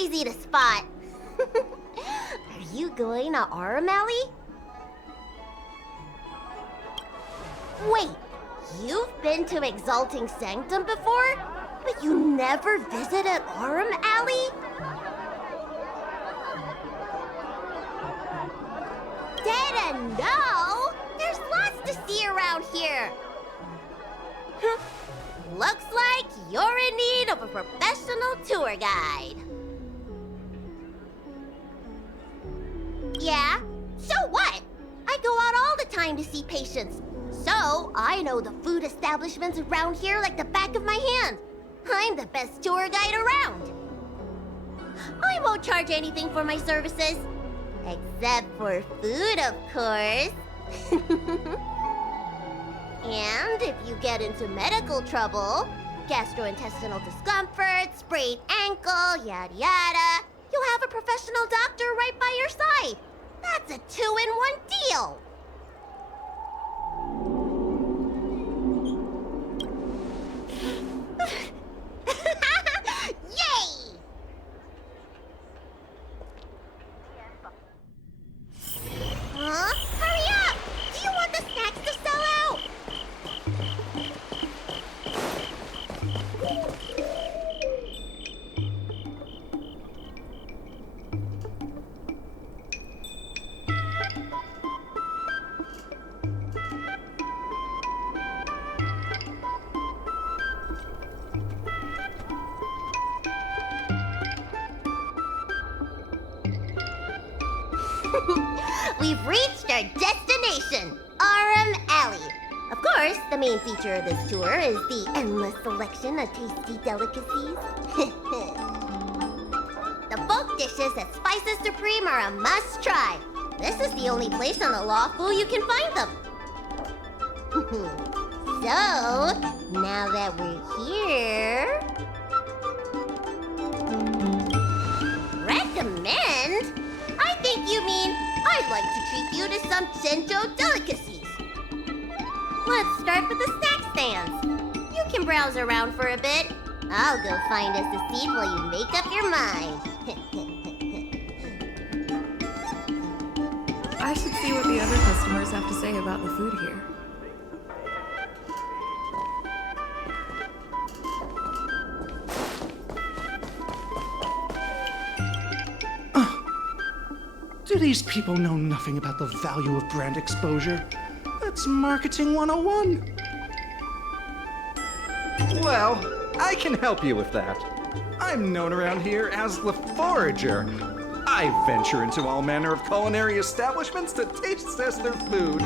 easy to spot. Are you going to Aurum Alley? Wait, you've been to Exalting Sanctum before? But you never visited Aurum Alley? Didn't know? There's lots to see around here. Looks like you're in need of a professional tour guide. Yeah? So what? I go out all the time to see patients. So, I know the food establishments around here like the back of my hand. I'm the best tour guide around. I won't charge anything for my services. Except for food, of course. And if you get into medical trouble, gastrointestinal discomfort, sprained ankle, yada yada, you'll have a professional doctor right by your side. That's a 2-in-1 deal. Yay! Huh? Hurry up! Do you want the snacks to sell out? We've reached our destination, Aurum Alley. Of course, the main feature of this tour is the endless selection of tasty delicacies. The folk dishes at Spices Supreme are a must-try. This is the only place on the Lawful you can find them. So, now that we're here... Recommend? I think you mean I'd like to treat you to some Senjo delicacies. Let's start with the snack stands. You can browse around for a bit. I'll go find us a seat while you make up your mind. I should see what the other customers have to say about the food here. Do these people know nothing about the value of brand exposure? That's marketing 101. Well, I can help you with that. I'm known around here as the Forager. I venture into all manner of culinary establishments to taste test their food.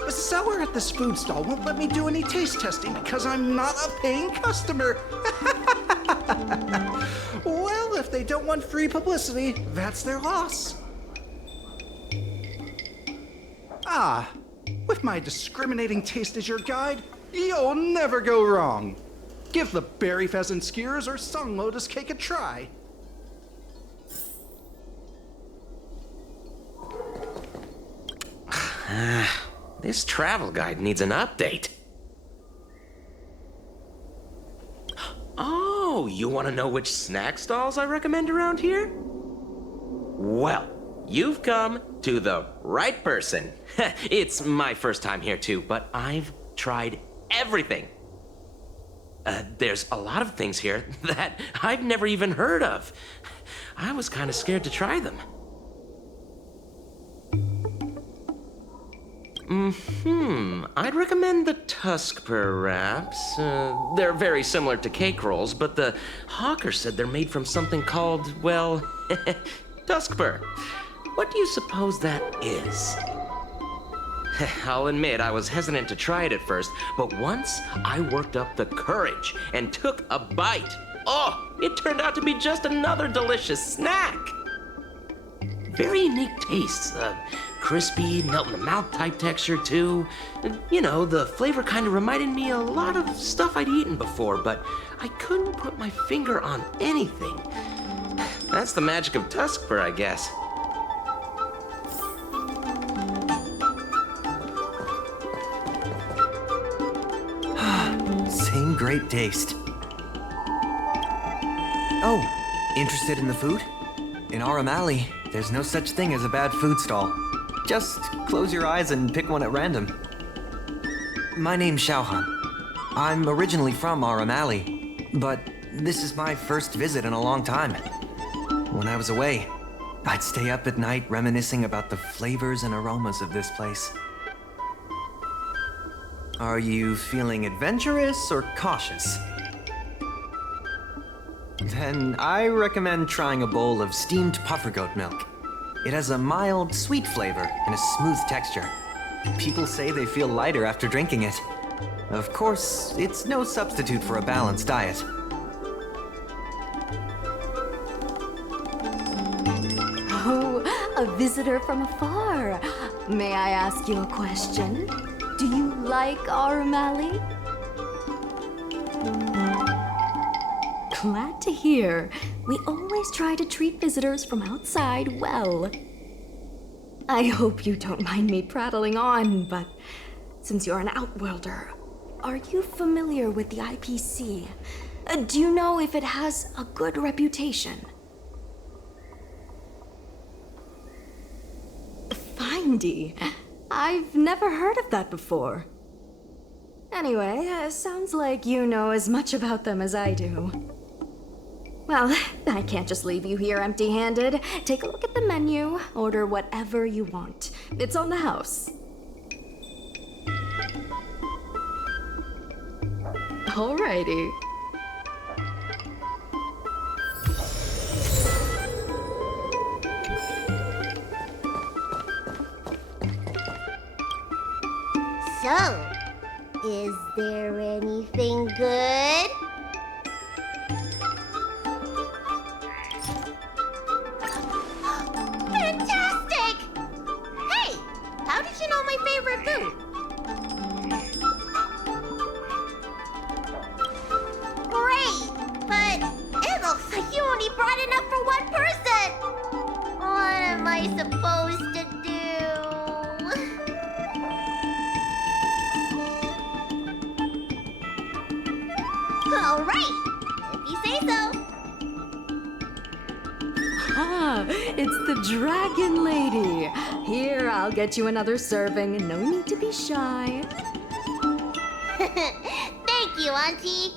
The seller at this food stall won't let me do any taste testing because I'm not a paying customer. Well, if they don't want free publicity, that's their loss. Ah, with my discriminating taste as your guide, you'll never go wrong. Give the berry pheasant skewers or sun lotus cake a try. This travel guide needs an update. Oh, you want to know which snack stalls I recommend around here? Well, you've come to the right person. It's my first time here too, but I've tried everything. There's a lot of things here that I've never even heard of. I was kind of scared to try them. I'd recommend the Tuskper wraps. They're very similar to cake rolls, but the hawker said they're made from something called, well, Tuskper. What do you suppose that is? I'll admit I was hesitant to try it at first, but once I worked up the courage and took a bite, oh, it turned out to be just another delicious snack. Very unique tastes. Crispy, melt-in-the-mouth type texture, too. You know, the flavor kind of reminded me a lot of stuff I'd eaten before, but I couldn't put my finger on anything. That's the magic of Tuskper, I guess. Same great taste. Oh, interested in the food? In Aurum Alley, there's no such thing as a bad food stall. Just close your eyes and pick one at random. My name's Xiaohan. I'm originally from Aurum Alley, but this is my first visit in a long time. When I was away, I'd stay up at night reminiscing about the flavors and aromas of this place. Are you feeling adventurous or cautious? Then I recommend trying a bowl of steamed puffer goat milk. It has a mild, sweet flavor and a smooth texture. People say they feel lighter after drinking it. Of course, it's no substitute for a balanced diet. Oh, a visitor from afar. May I ask you a question? Do you like Aurum Alley? Glad to hear. We always try to treat visitors from outside well. I hope you don't mind me prattling on, but since you're an outworlder, are you familiar with the IPC? Do you know if it has a good reputation? Findy. I've never heard of that before. Anyway, sounds like you know as much about them as I do. Well, I can't just leave you here empty-handed. Take a look at the menu, order whatever you want. It's on the house. Alrighty. So, is there anything good? Fantastic! Hey, how did you know my favorite food? Great, but it looks like you only brought enough for one person. What am I supposed to do? All right, if you say so. Ah, it's the Dragon Lady. Here, I'll get you another serving. No need to be shy. Thank you, Auntie.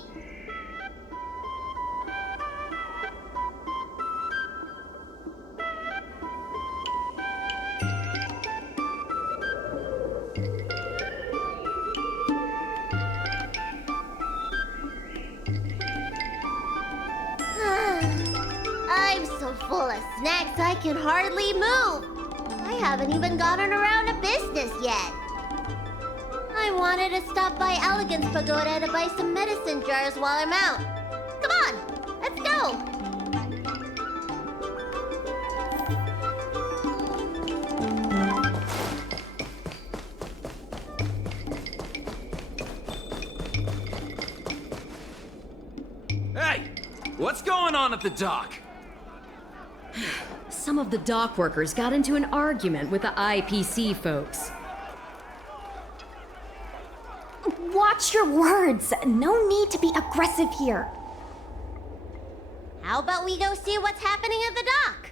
I'm so full of snacks I can hardly move. I haven't even gotten around to business yet. I wanted to stop by Elegance Pagoda to buy some medicine jars while I'm out. Come on, let's go. Hey! What's going on at the dock? Some of the dock workers got into an argument with the IPC folks. Watch your words. No need to be aggressive here. How about we go see what's happening at the dock?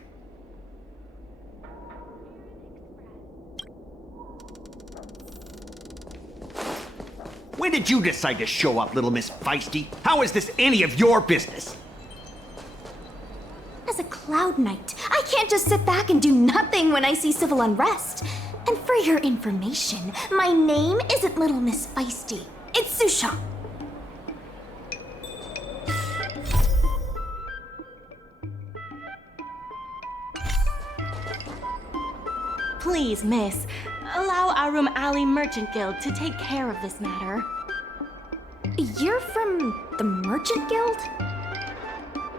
When did you decide to show up, little Miss Feisty? How is this any of your business? As a Cloud Knight, I can't just sit back and do nothing when I see civil unrest. And for your information, my name isn't Little Miss Feisty. It's Susha. Please, miss, allow Aurum Alley Merchant Guild to take care of this matter. You're from the Merchant Guild?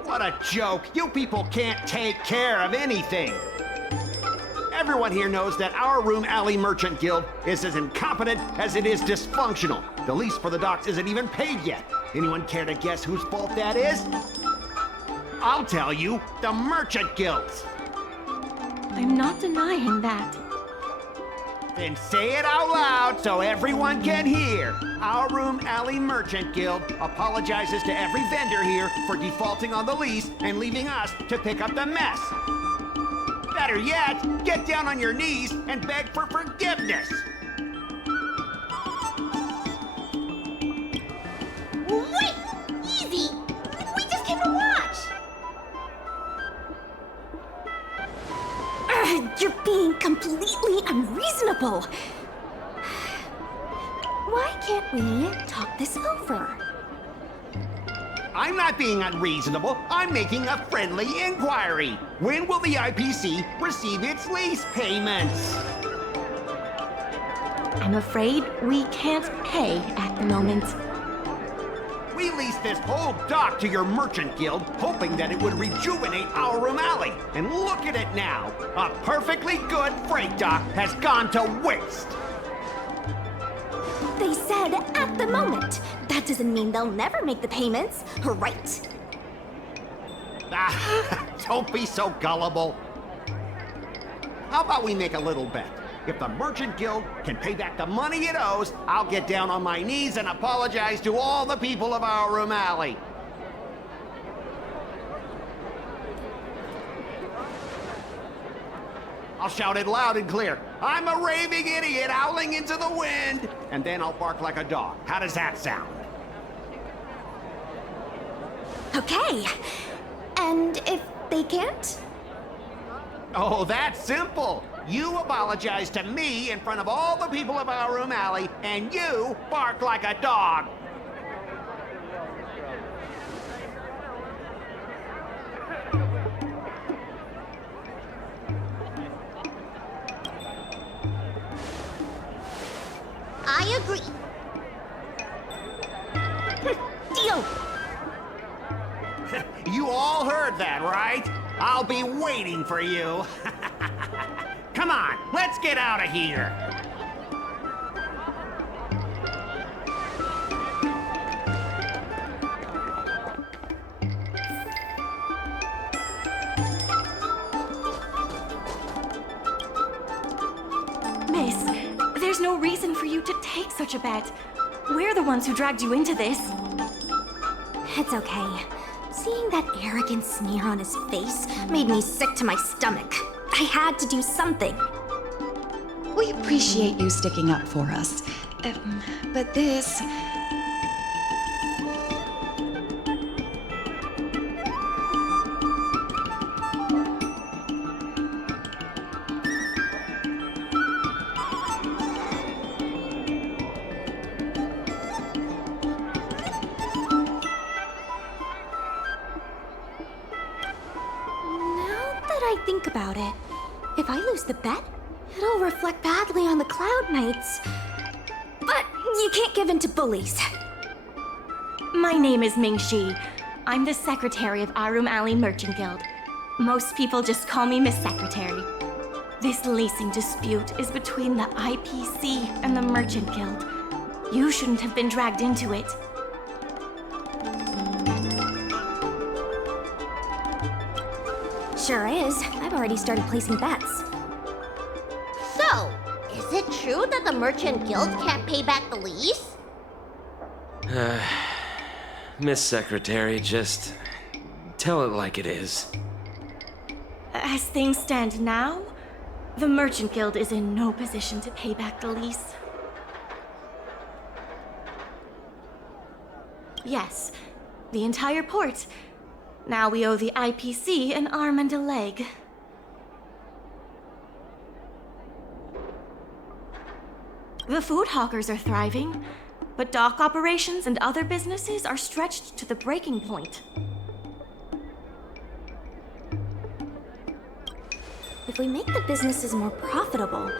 What a joke! You people can't take care of anything! Everyone here knows that our Aurum Alley Merchant Guild is as incompetent as it is dysfunctional. The lease for the docks isn't even paid yet. Anyone care to guess whose fault that is? I'll tell you, the Merchant Guild's! I'm not denying that. Then say it out loud so everyone can hear. Aurum Alley Merchant Guild apologizes to every vendor here for defaulting on the lease and leaving us to pick up the mess. Better yet, get down on your knees and beg for forgiveness. Wait! Easy! We just came to watch! You're being completely unreasonable. Why can't we talk this over? I'm not being unreasonable. I'm making a friendly inquiry. When will the IPC receive its lease payments? I'm afraid we can't pay at the moment. We leased this whole dock to your merchant guild, hoping that it would rejuvenate Aurum Alley. And look at it now. A perfectly good freight dock has gone to waste. They said at the moment. That doesn't mean they'll never make the payments, right? Don't be so gullible. How about we make a little bet? If the Merchant Guild can pay back the money it owes, I'll get down on my knees and apologize to all the people of Aurum Alley. I'll shout it loud and clear. I'm a raving idiot howling into the wind. And then I'll bark like a dog. How does that sound? Okay. And if they can't? Oh, that's simple. You apologize to me in front of all the people of Aurum Alley, and you bark like a dog. I agree. Deal! You all heard that, right? I'll be waiting for you. Come on, let's get out of here. Miss, there's no reason for you to take such a bet. We're the ones who dragged you into this. It's okay. Seeing that arrogant sneer on his face made me sick to my stomach. I had to do something. We appreciate you sticking up for us. But this... Think about it. If I lose the bet, it'll reflect badly on the Cloud Knights. But you can't give in to bullies. My name is Ming Shi. I'm the secretary of Aurum Alley Merchant Guild. Most people just call me Miss Secretary. This leasing dispute is between the IPC and the Merchant Guild. You shouldn't have been dragged into it. Sure is. I've already started placing bets. So, is it true that the Merchant Guild can't pay back the lease? Miss Secretary, just tell it like it is. As things stand now, the Merchant Guild is in no position to pay back the lease. Yes, the entire port. Now we owe the IPC an arm and a leg. The food hawkers are thriving, but dock operations and other businesses are stretched to the breaking point. If we make the businesses more profitable,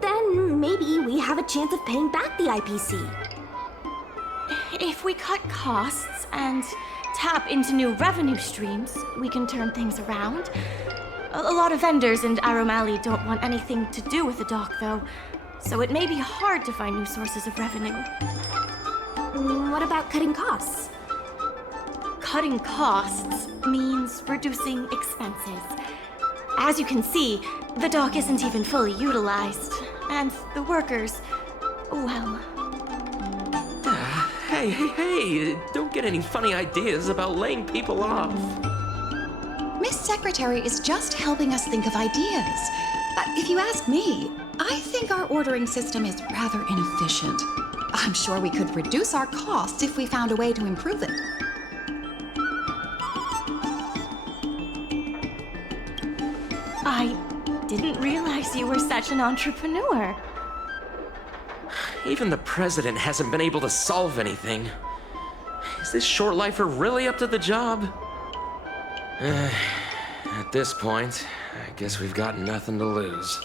then maybe we have a chance of paying back the IPC. If we cut costs and tap into new revenue streams, we can turn things around. A lot of vendors in Aurum Alley don't want anything to do with the dock, though, so it may be hard to find new sources of revenue. What about cutting costs? Cutting costs means reducing expenses. As you can see, the dock isn't even fully utilized. And the workers, well... Hey, don't get any funny ideas about laying people off. Miss Secretary is just helping us think of ideas. If you ask me, I think our ordering system is rather inefficient. I'm sure we could reduce our costs if we found a way to improve it. I didn't realize you were such an entrepreneur. Even the president hasn't been able to solve anything. Is this short lifer really up to the job? At this point, I guess we've got nothing to lose.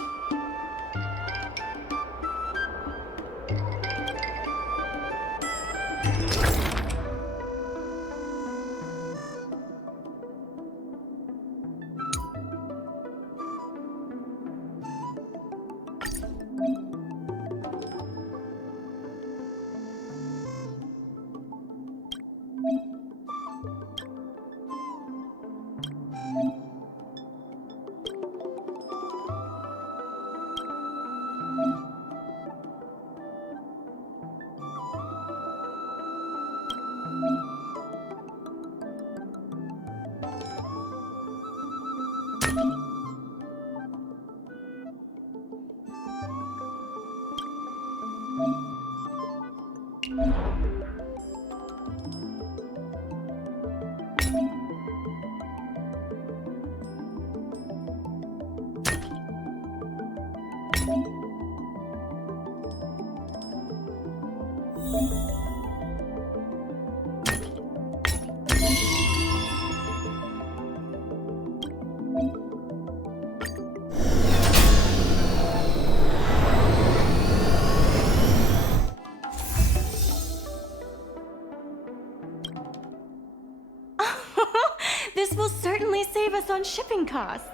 This will certainly save us on shipping costs.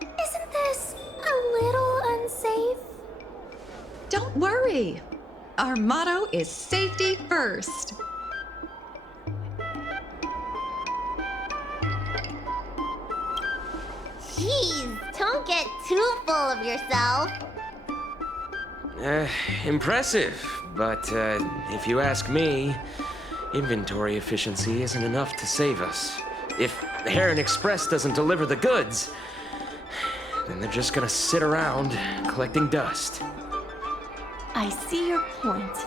Isn't this a little unsafe? Don't worry. Our motto is safety first. Jeez, don't get too full of yourself. Impressive, but if you ask me, inventory efficiency isn't enough to save us. If Heron Express doesn't deliver the goods, then they're just gonna sit around collecting dust. I see your point.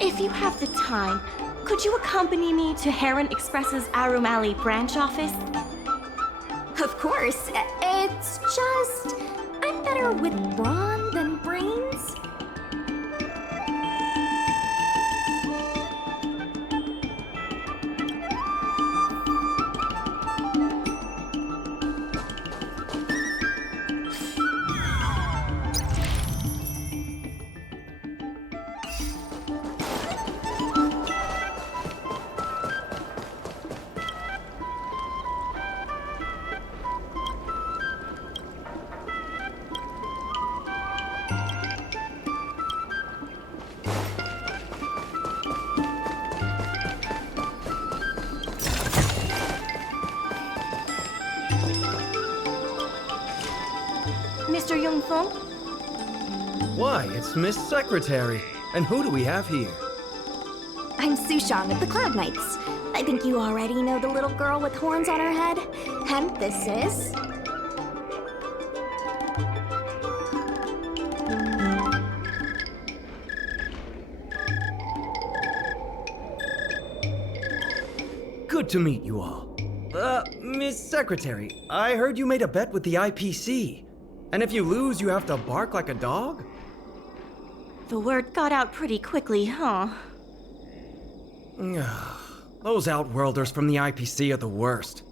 If you have the time, could you accompany me to Heron Express's Aurum Alley branch office? Of course. It's just... I'm better with brawn than brains. Mr. Jungfeng? Why, it's Miss Secretary. And who do we have here? I'm Sushang of the Cloud Knights. I think you already know the little girl with horns on her head. And this is... Good to meet you all. Miss Secretary, I heard you made a bet with the IPC. And if you lose, you have to bark like a dog? The word got out pretty quickly, huh? Those Outworlders from the IPC are the worst.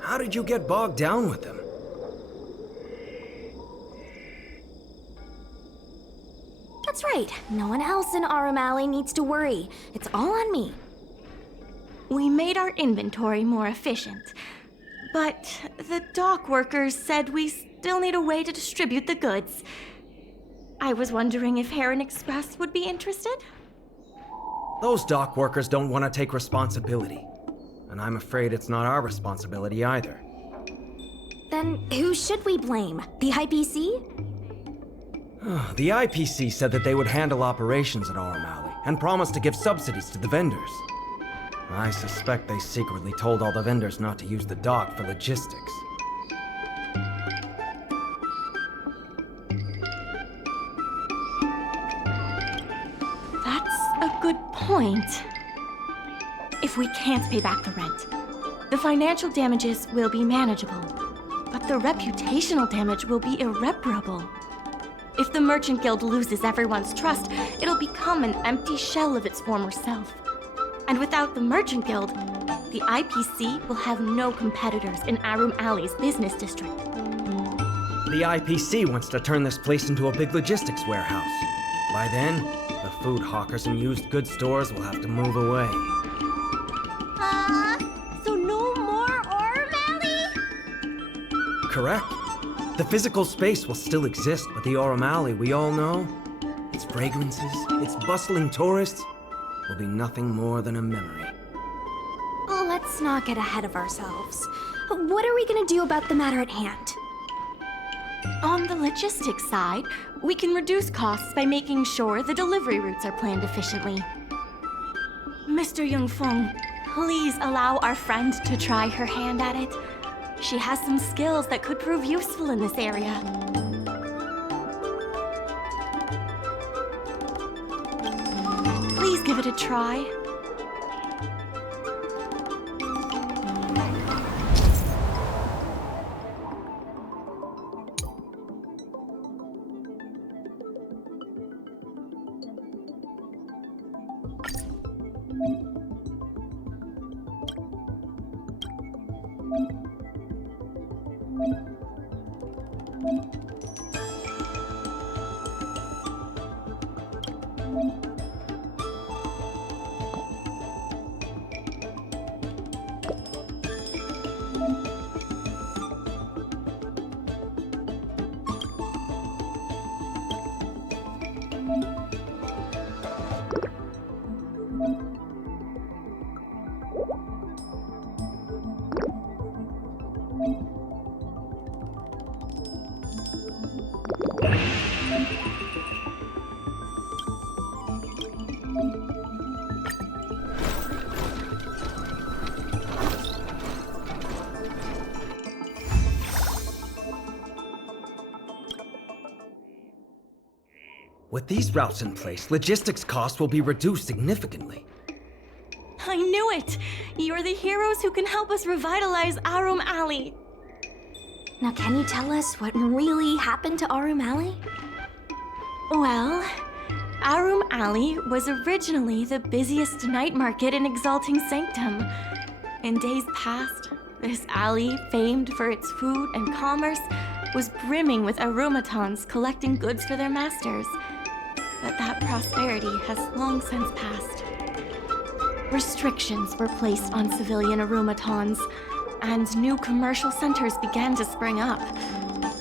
How did you get bogged down with them? That's right. No one else in Aurum Alley needs to worry. It's all on me. We made our inventory more efficient. But the dock workers said we still need a way to distribute the goods. I was wondering if Heron Express would be interested? Those dock workers don't want to take responsibility. And I'm afraid it's not our responsibility either. Then who should we blame? The IPC? The IPC said that they would handle operations at Aurum Alley and promised to give subsidies to the vendors. I suspect they secretly told all the vendors not to use the dock for logistics. That's a good point. If we can't pay back the rent, the financial damages will be manageable, but the reputational damage will be irreparable. If the Merchant Guild loses everyone's trust, it'll become an empty shell of its former self. And without the Merchant Guild, the IPC will have no competitors in Aurum Alley's business district. The IPC wants to turn this place into a big logistics warehouse. By then, the food hawkers and used goods stores will have to move away. So no more Aurum Alley? Correct. The physical space will still exist, but the Aurum Alley we all know, its fragrances, its bustling tourists, will be nothing more than a memory. Oh, let's not get ahead of ourselves. What are we gonna do about the matter at hand? On the logistics side, we can reduce costs by making sure the delivery routes are planned efficiently. Mr. Yungfeng, please allow our friend to try her hand at it. She has some skills that could prove useful in this area. Please give it a try. With these routes in place, logistics costs will be reduced significantly. I knew it! You're the heroes who can help us revitalize Aurum Alley. Now, can you tell us what really happened to Aurum Alley? Well, Aurum Alley was originally the busiest night market in Exalting Sanctum. In days past, this alley, famed for its food and commerce, was brimming with aromatons collecting goods for their masters. But that prosperity has long since passed. Restrictions were placed on civilian aromatons, and new commercial centers began to spring up.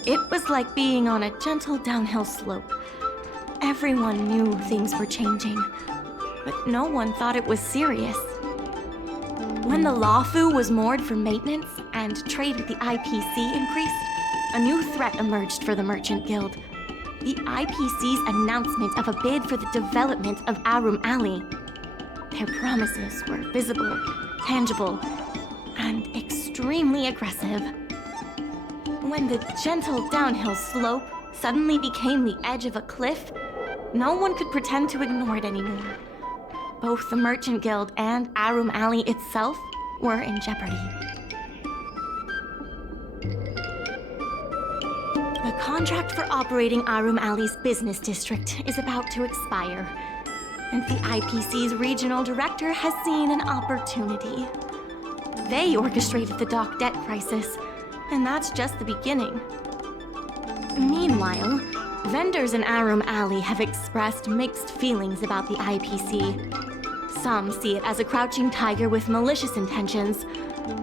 It was like being on a gentle downhill slope. Everyone knew things were changing, but no one thought it was serious. When the Lawfu was moored for maintenance and trade with the IPC increased, a new threat emerged for the Merchant Guild. The IPC's announcement of a bid for the development of Aurum Alley. Their promises were visible, tangible, and extremely aggressive. When the gentle downhill slope suddenly became the edge of a cliff, no one could pretend to ignore it anymore. Both the Merchant Guild and Aurum Alley itself were in jeopardy. The contract for operating Aurum Alley's business district is about to expire, and the IPC's regional director has seen an opportunity. They orchestrated the dock debt crisis, and that's just the beginning. Meanwhile, vendors in Aurum Alley have expressed mixed feelings about the IPC. Some see it as a crouching tiger with malicious intentions,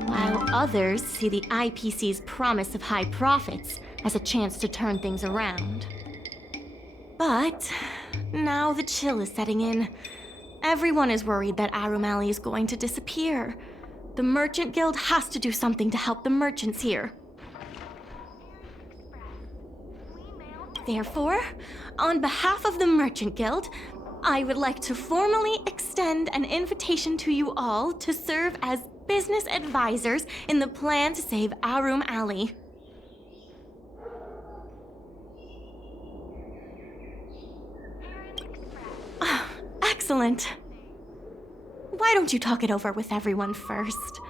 while others see the IPC's promise of high profits as a chance to turn things around. But now the chill is setting in. Everyone is worried that Aurum Alley is going to disappear. The Merchant Guild has to do something to help the merchants here. Therefore, on behalf of the Merchant Guild, I would like to formally extend an invitation to you all to serve as business advisors in the plan to save Aurum Alley. Excellent. Why don't you talk it over with everyone first?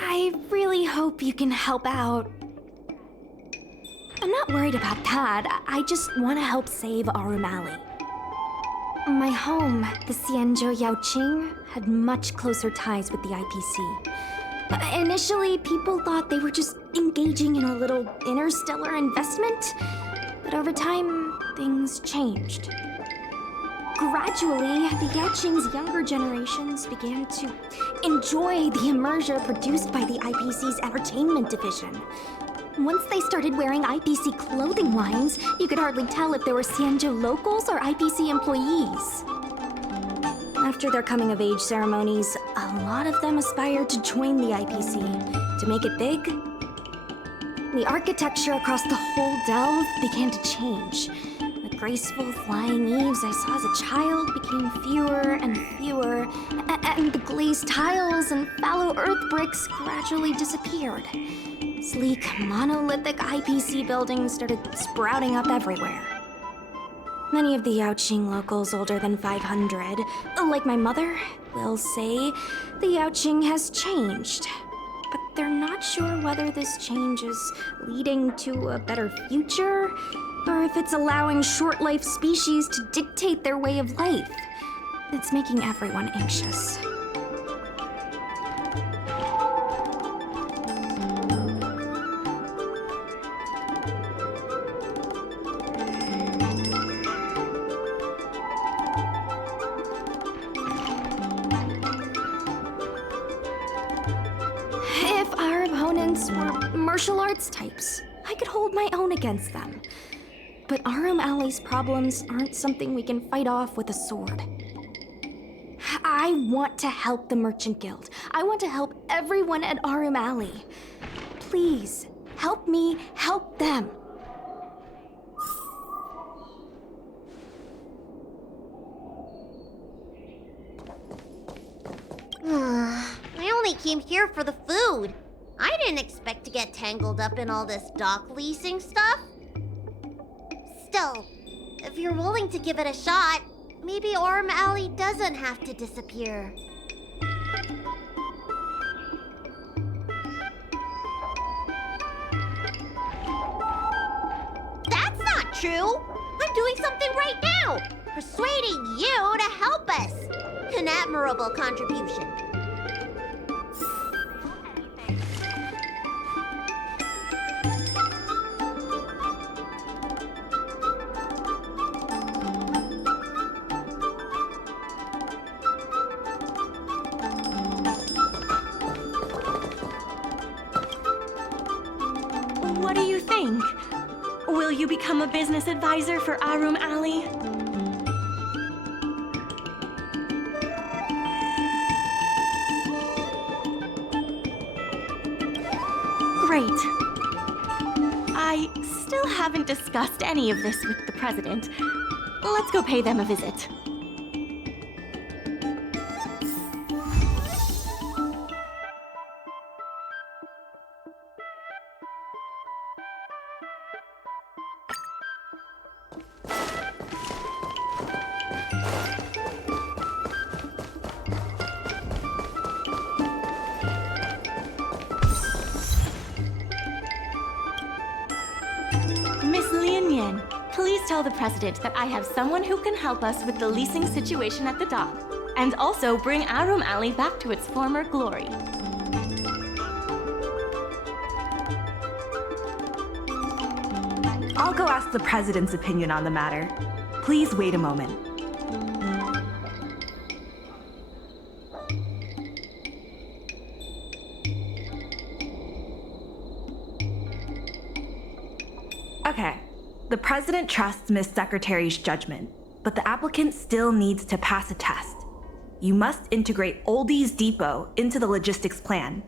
I really hope you can help out. I'm not worried about that. I just want to help save Aurum Alley. My home, the Xianzhou Yaoqing, had much closer ties with the IPC. Initially, people thought they were just engaging in a little interstellar investment, but over time, things changed. Gradually, the Yaoqing's younger generations began to enjoy the immersion produced by the IPC's entertainment division. Once they started wearing IPC clothing lines, you could hardly tell if they were Xianzhou locals or IPC employees. After their coming-of-age ceremonies, a lot of them aspired to join the IPC. To make it big, the architecture across the whole delve began to change. The graceful flying eaves I saw as a child became fewer and fewer, and the glazed tiles and fallow earth bricks gradually disappeared. Sleek, monolithic IPC buildings started sprouting up everywhere. Many of the Yaoqing locals older than 500, like my mother, will say the Yaoqing has changed. But they're not sure whether this change is leading to a better future, or if it's allowing short-life species to dictate their way of life. It's making everyone anxious. Were martial arts types. I could hold my own against them. But Aurum Alley's problems aren't something we can fight off with a sword. I want to help the Merchant Guild. I want to help everyone at Aurum Alley. Please, help me help them. I only came here for the food. I didn't expect to get tangled up in all this dock leasing stuff. Still, if you're willing to give it a shot, maybe Aurum Alley doesn't have to disappear. That's not true! I'm doing something right now! Persuading you to help us! An admirable contribution. What do you think? Will you become a business advisor for Aurum Alley? Great. I still haven't discussed any of this with the president. Let's go pay them a visit. Please tell the president that I have someone who can help us with the leasing situation at the dock, and also bring Aurum Alley back to its former glory. I'll go ask the president's opinion on the matter. Please wait a moment. Okay. The president trusts Miss Secretary's judgment, but the applicant still needs to pass a test. You must integrate Oldie's Depot into the logistics plan.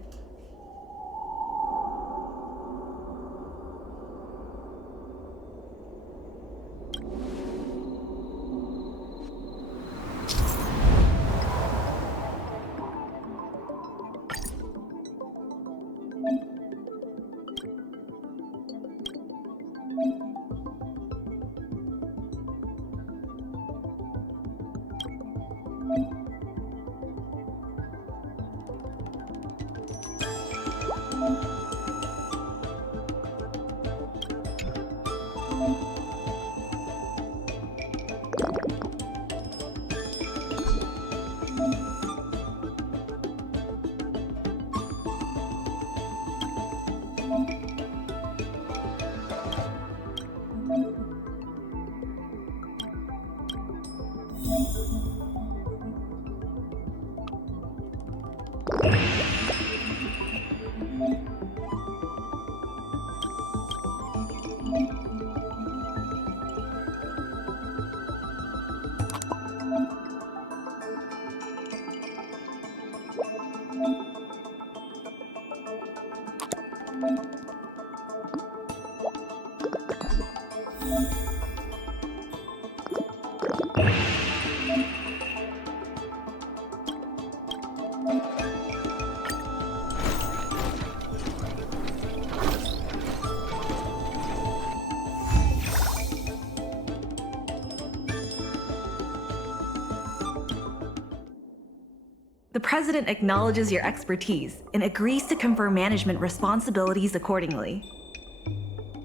The President acknowledges your expertise and agrees to confer management responsibilities accordingly.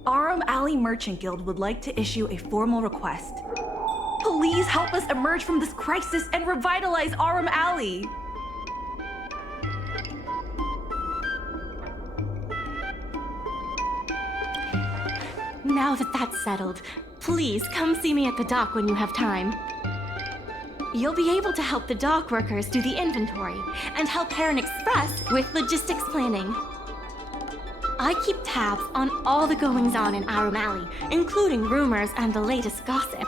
Aurum Alley Merchant Guild would like to issue a formal request. Please help us emerge from this crisis and revitalize Aurum Alley! Now that that's settled, please come see me at the dock when you have time. You'll be able to help the dock workers do the inventory and help Heron Express with logistics planning. I keep tabs on all the goings-on in Aurum Alley, including rumors and the latest gossip.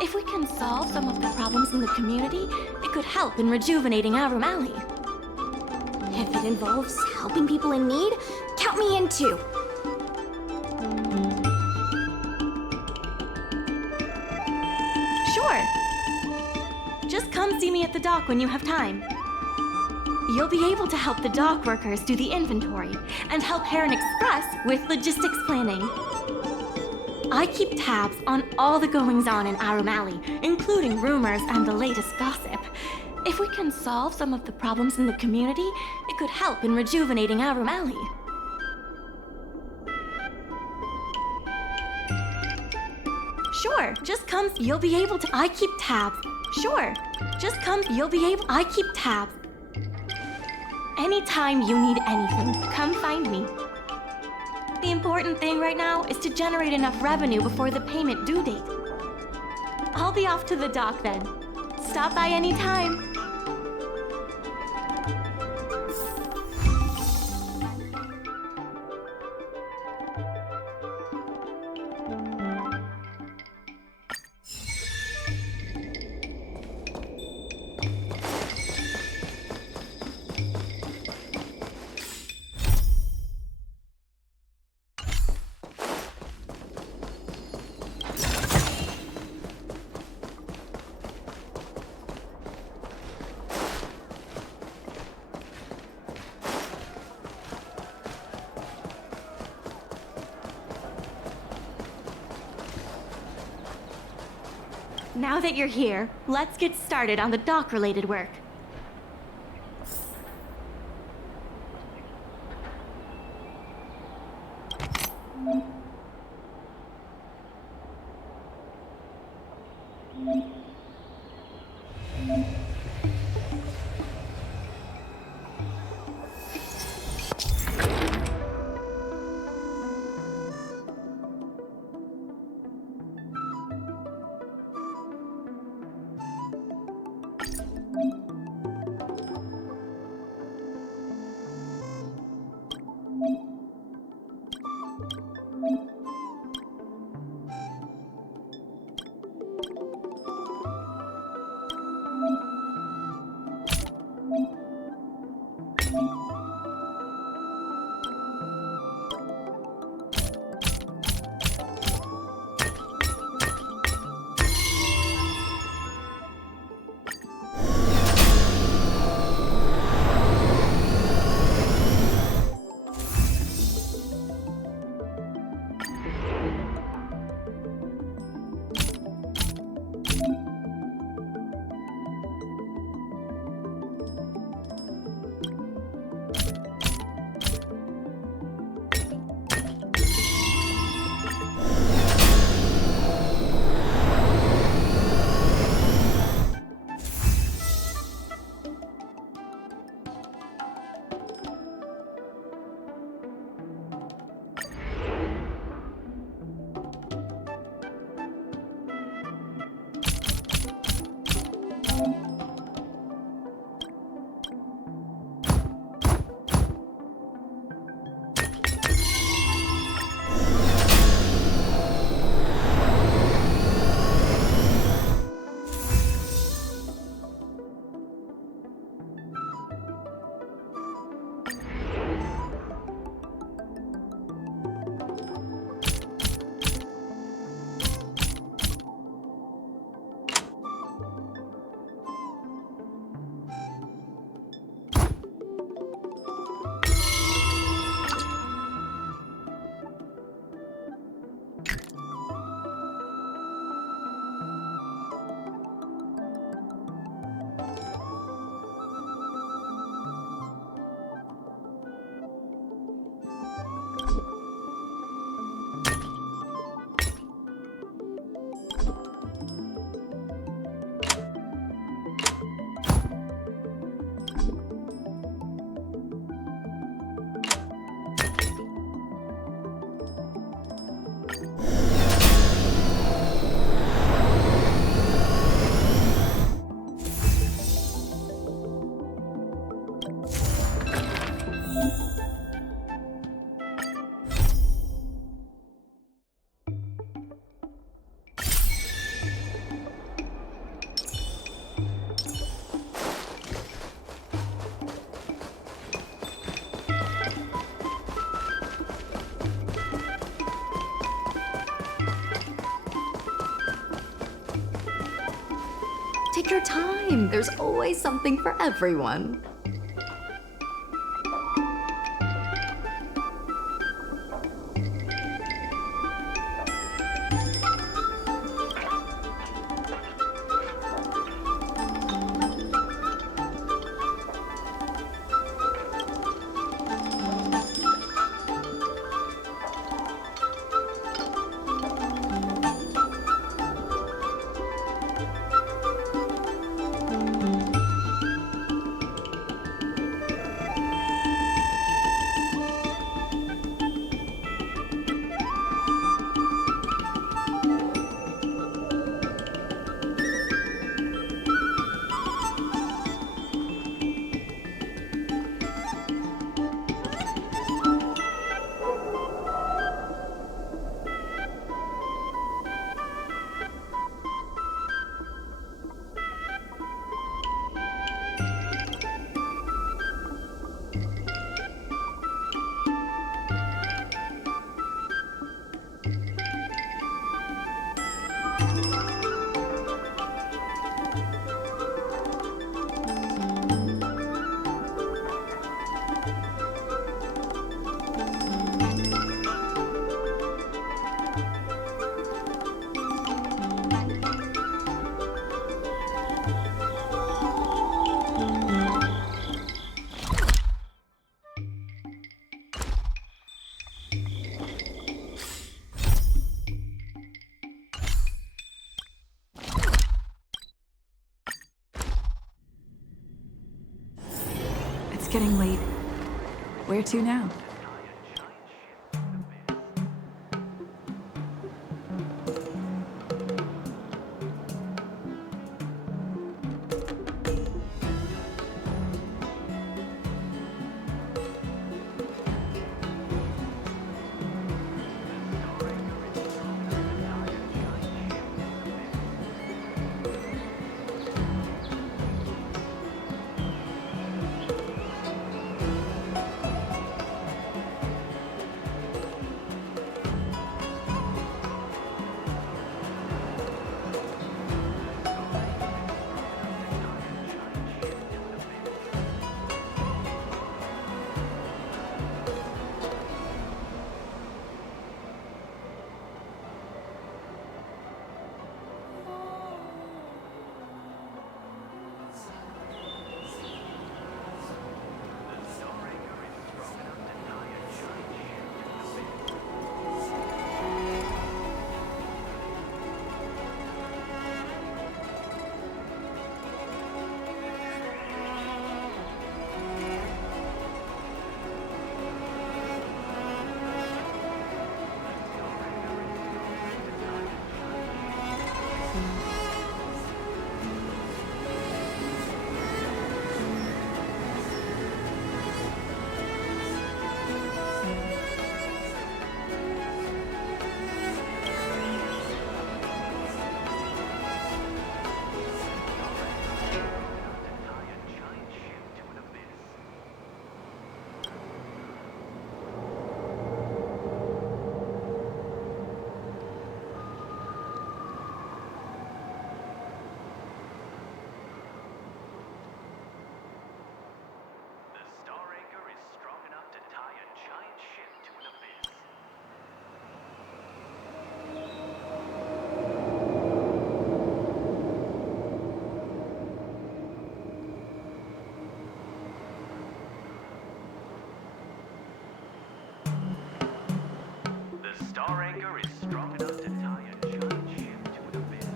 If we can solve some of the problems in the community, it could help in rejuvenating Aurum Alley. If it involves helping people in need, count me in too. Sure. Just come see me at the dock when you have time. You'll be able to help the dock workers do the inventory and help Heron Express with logistics planning. I keep tabs on all the goings-on in Aurum Alley, including rumors and the latest gossip. If we can solve some of the problems in the community, it could help in rejuvenating Aurum Alley. Sure, just come. You'll be able to. I keep tabs. Sure, just come. You'll be able. I keep tabs. Anytime you need anything, come find me. The important thing right now is to generate enough revenue before the payment due date. I'll be off to the dock then. Stop by anytime. Now that you're here, let's get started on the dock-related work. Take your time. There's always something for everyone. It's getting late. Where to now? anchor is strong enough to tie a giant ship to an abyss.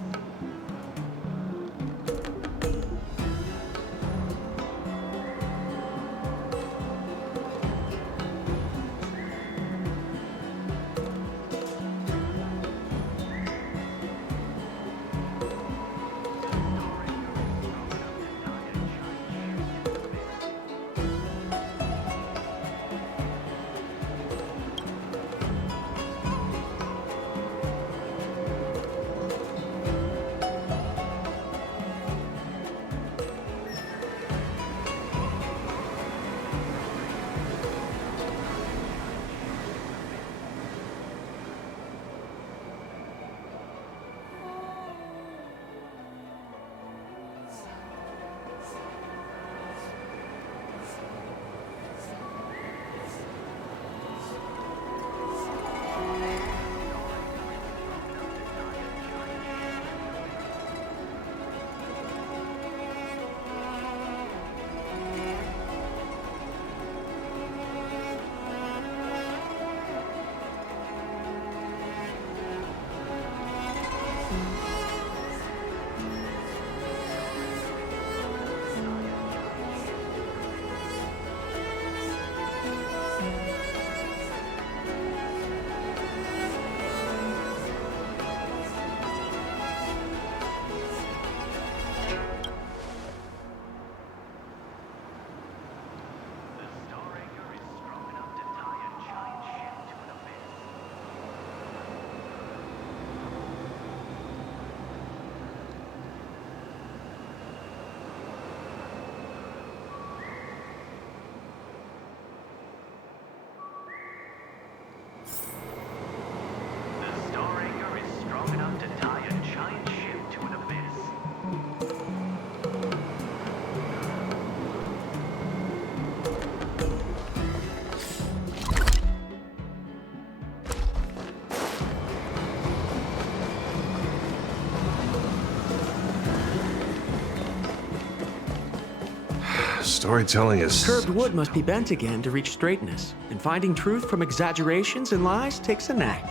Storytelling is... Curved wood must be bent again to reach straightness, and finding truth from exaggerations and lies takes a knack.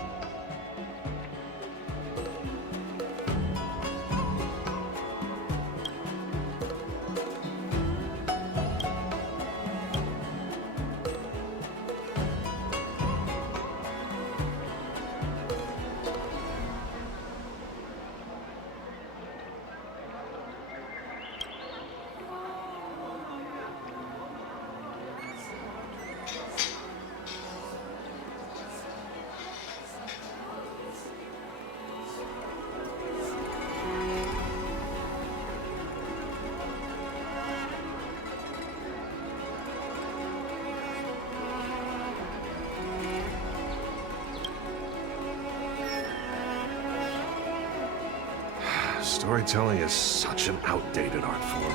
Storytelling is such an outdated art form.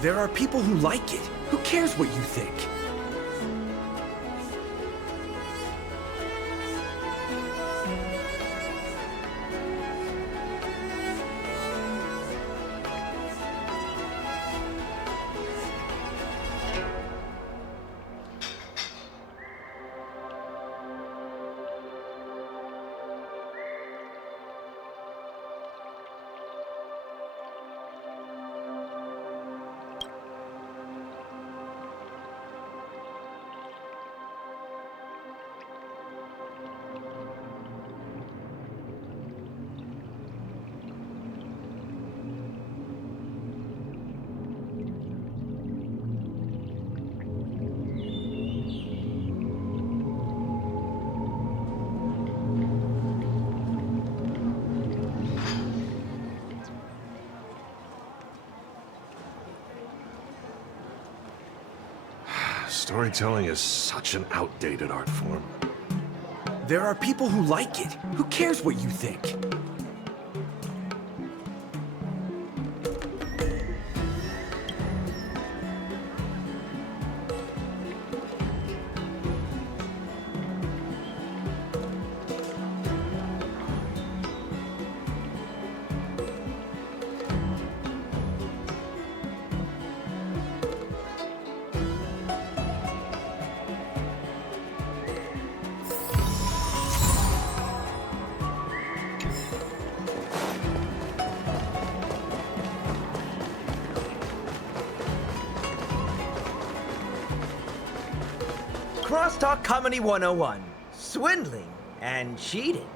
There are people who like it. Who cares what you think? Storytelling is such an outdated art form. There are people who like it. Who cares what you think? Crosstalk Comedy 101. Swindling and cheating.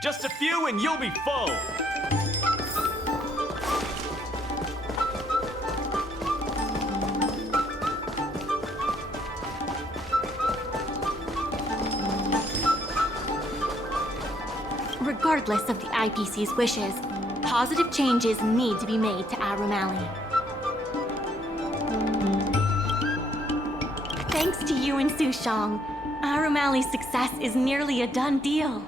Just a few and you'll be full. Regardless of the IPC's wishes, positive changes need to be made to Aurum Alley. Thanks to you and Sushong, Aurum Alley's success is nearly a done deal.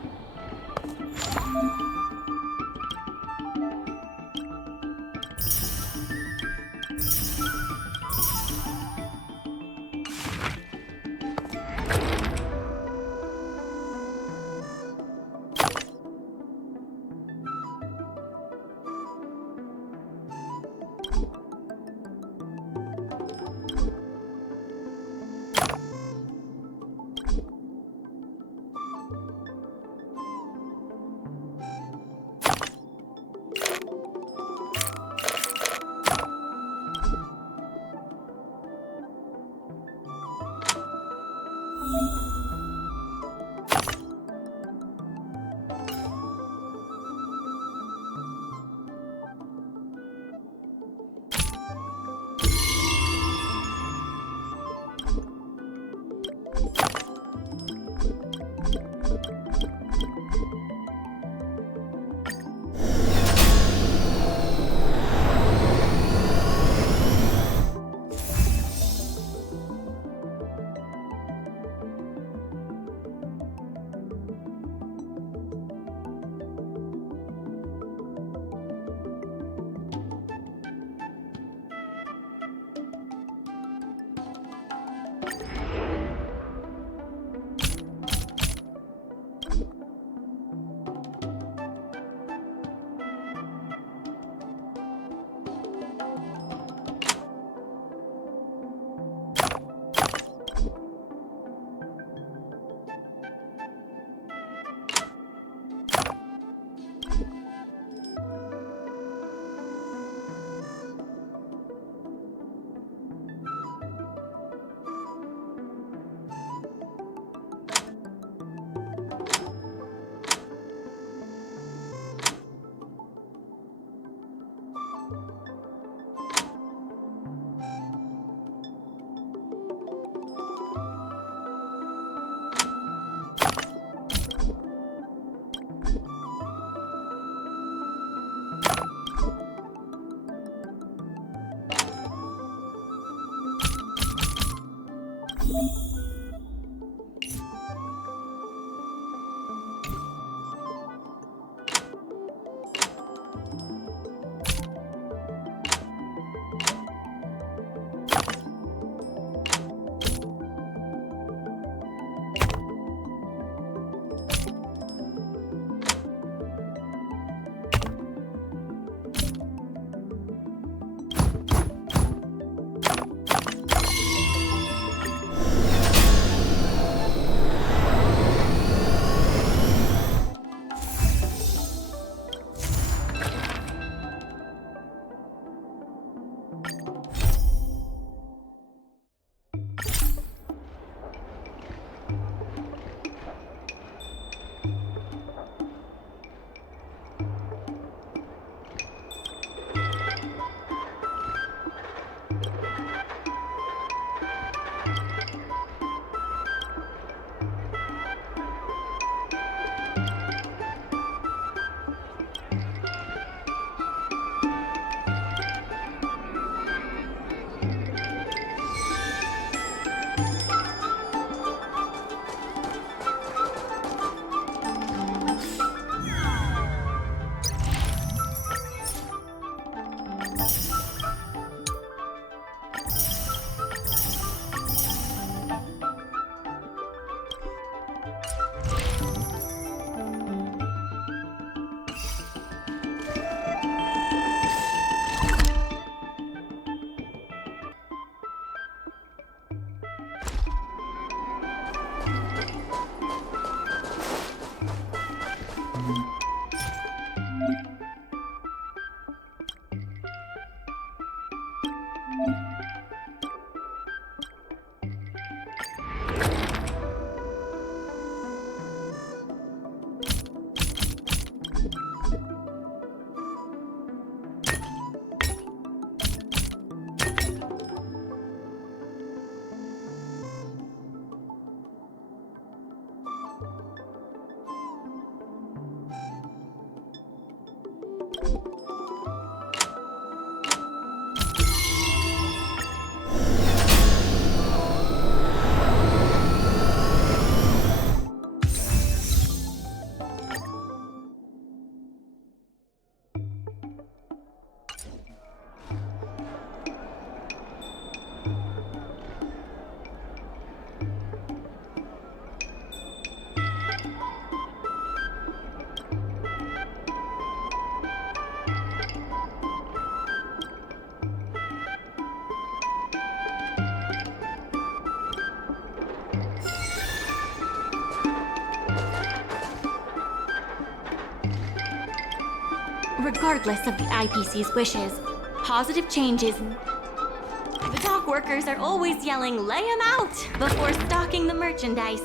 Regardless of the IPC's wishes, positive change is... The dock workers are always yelling, "Lay 'em out!" before stocking the merchandise.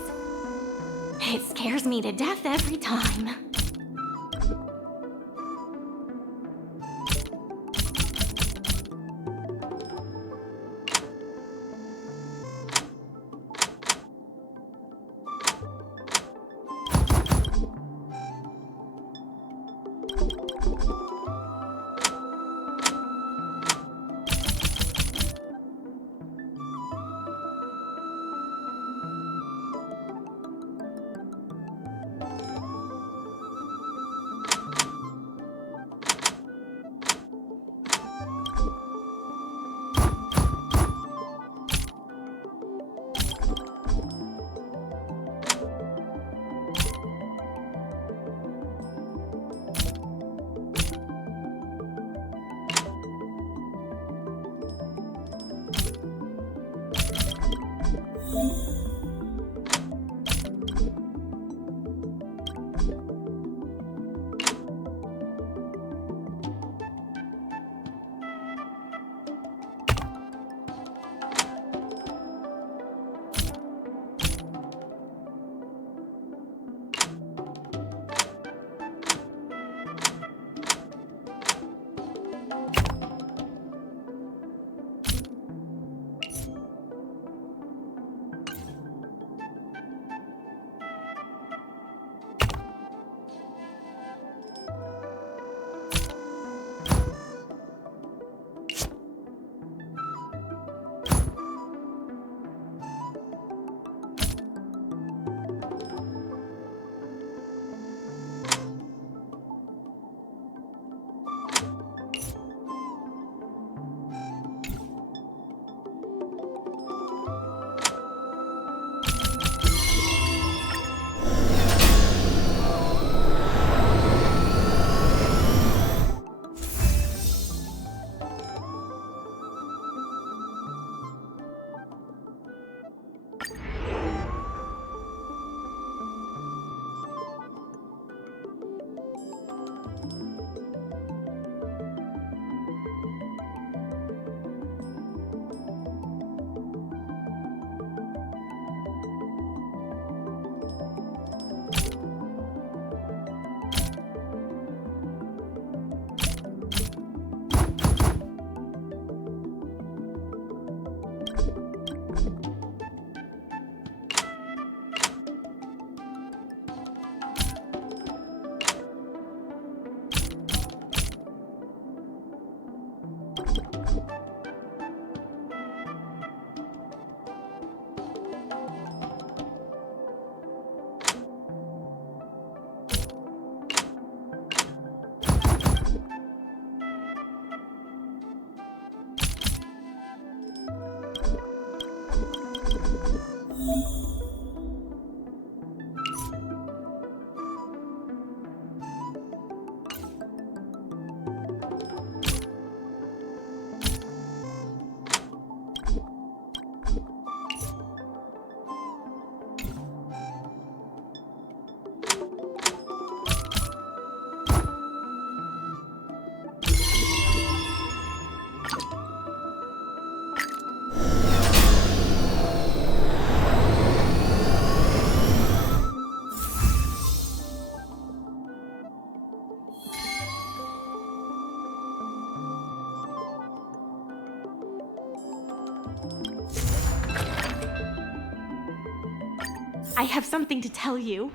It scares me to death every time. I have something to tell you.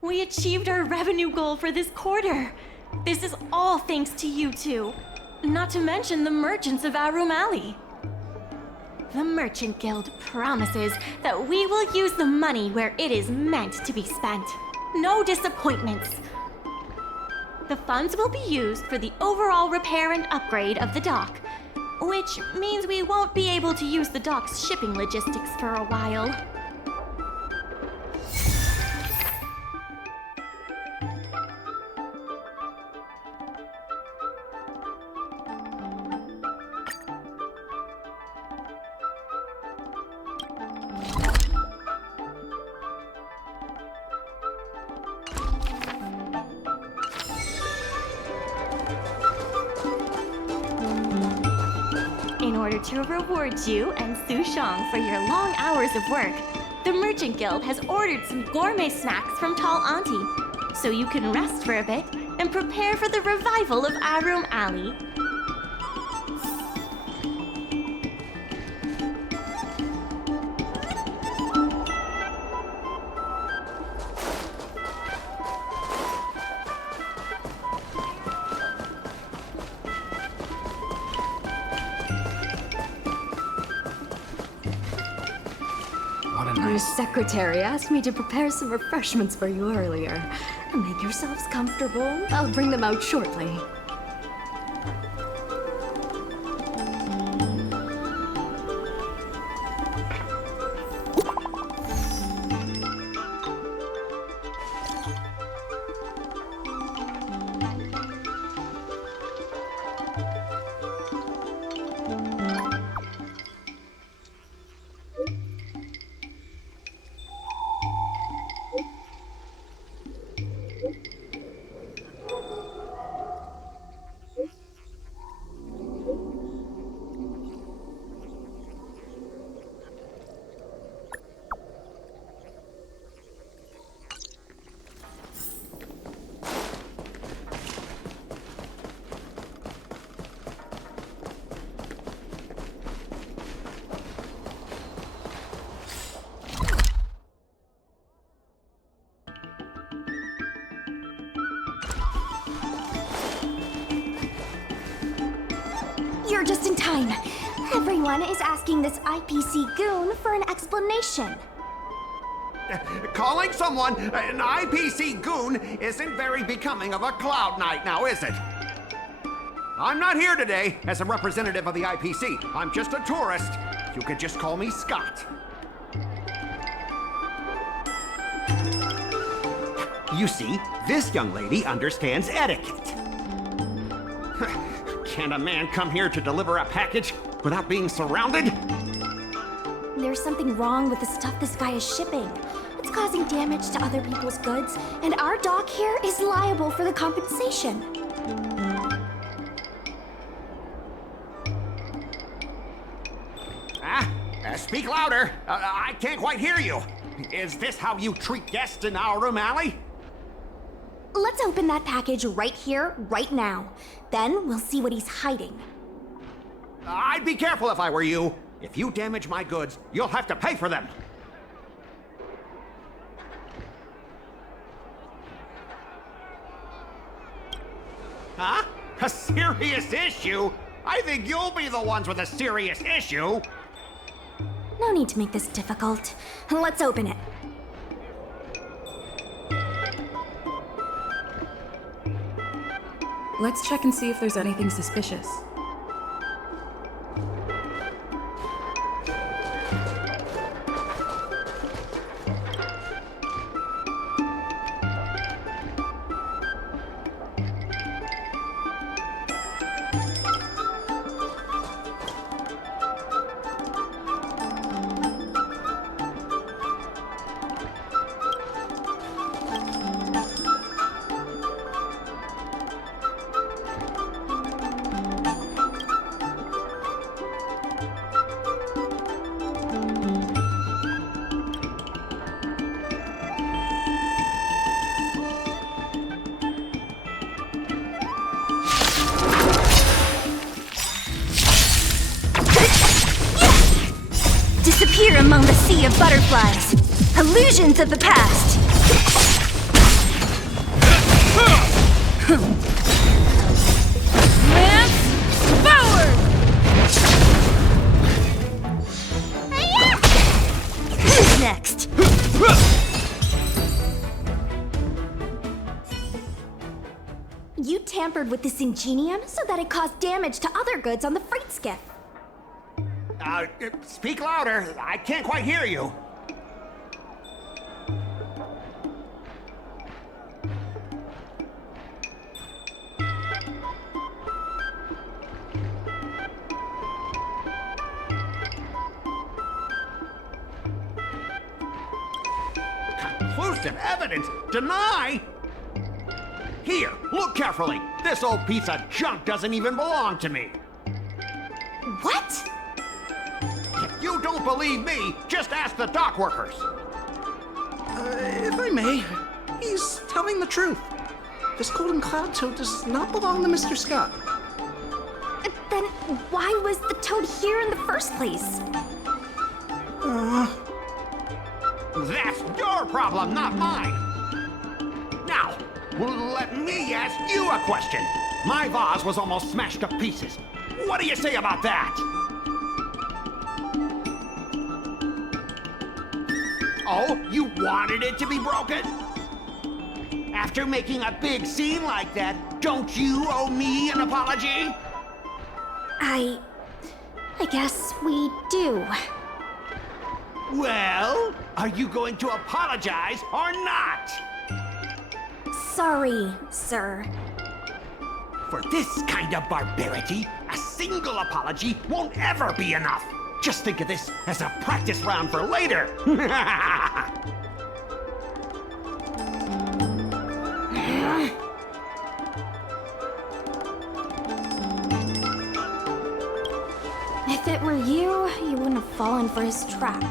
We achieved our revenue goal for this quarter. This is all thanks to you two. Not to mention the merchants of Aurum Alley. The Merchant Guild promises that we will use the money where it is meant to be spent. No disappointments. The funds will be used for the overall repair and upgrade of the dock, which means we won't be able to use the dock's shipping logistics for a while. to reward you and Su Shang for your long hours of work, the Merchant Guild has ordered some gourmet snacks from Tall Auntie, so you can rest for a bit and prepare for the revival of Aurum Alley. Your secretary asked me to prepare some refreshments for you earlier. Make yourselves comfortable. I'll bring them out shortly. You're just in time. Everyone is asking this IPC goon for an explanation. Calling someone an IPC goon isn't very becoming of a Cloud Knight now, is it? I'm not here today as a representative of the IPC. I'm just a tourist. You could just call me Scott. You see, this young lady understands etiquette. Can a man come here to deliver a package without being surrounded? There's something wrong with the stuff this guy is shipping. It's causing damage to other people's goods, and our dock here is liable for the compensation. Speak louder. I can't quite hear you. Is this how you treat guests in Aurum Alley? Let's open that package right here, right now. Then we'll see what he's hiding. I'd be careful if I were you. If you damage my goods, you'll have to pay for them. Huh? A serious issue? I think you'll be the ones with a serious issue. No need to make this difficult. Let's open it. Let's check and see if there's anything suspicious. Disappear among the sea of butterflies. Illusions of the past. Lance forward! Who's next? You tampered with this ingenium so that it caused damage to other goods on the freight skiff. Speak louder. I can't quite hear you. Conclusive evidence? Deny? Here, look carefully. This old piece of junk doesn't even belong to me. What? don't believe me, just ask the dock workers. If I may, he's telling the truth. This golden cloud toad does not belong to Mr. Scott. Then why was the toad here in the first place? That's your problem, not mine. Now, let me ask you a question. My vase was almost smashed to pieces. What do you say about that? Oh, you wanted it to be broken? After making a big scene like that, don't you owe me an apology? I guess we do. Well, are you going to apologize or not? Sorry, sir. For this kind of barbarity, a single apology won't ever be enough. Just think of this as a practice round for later. If it were you, you wouldn't have fallen for his trap.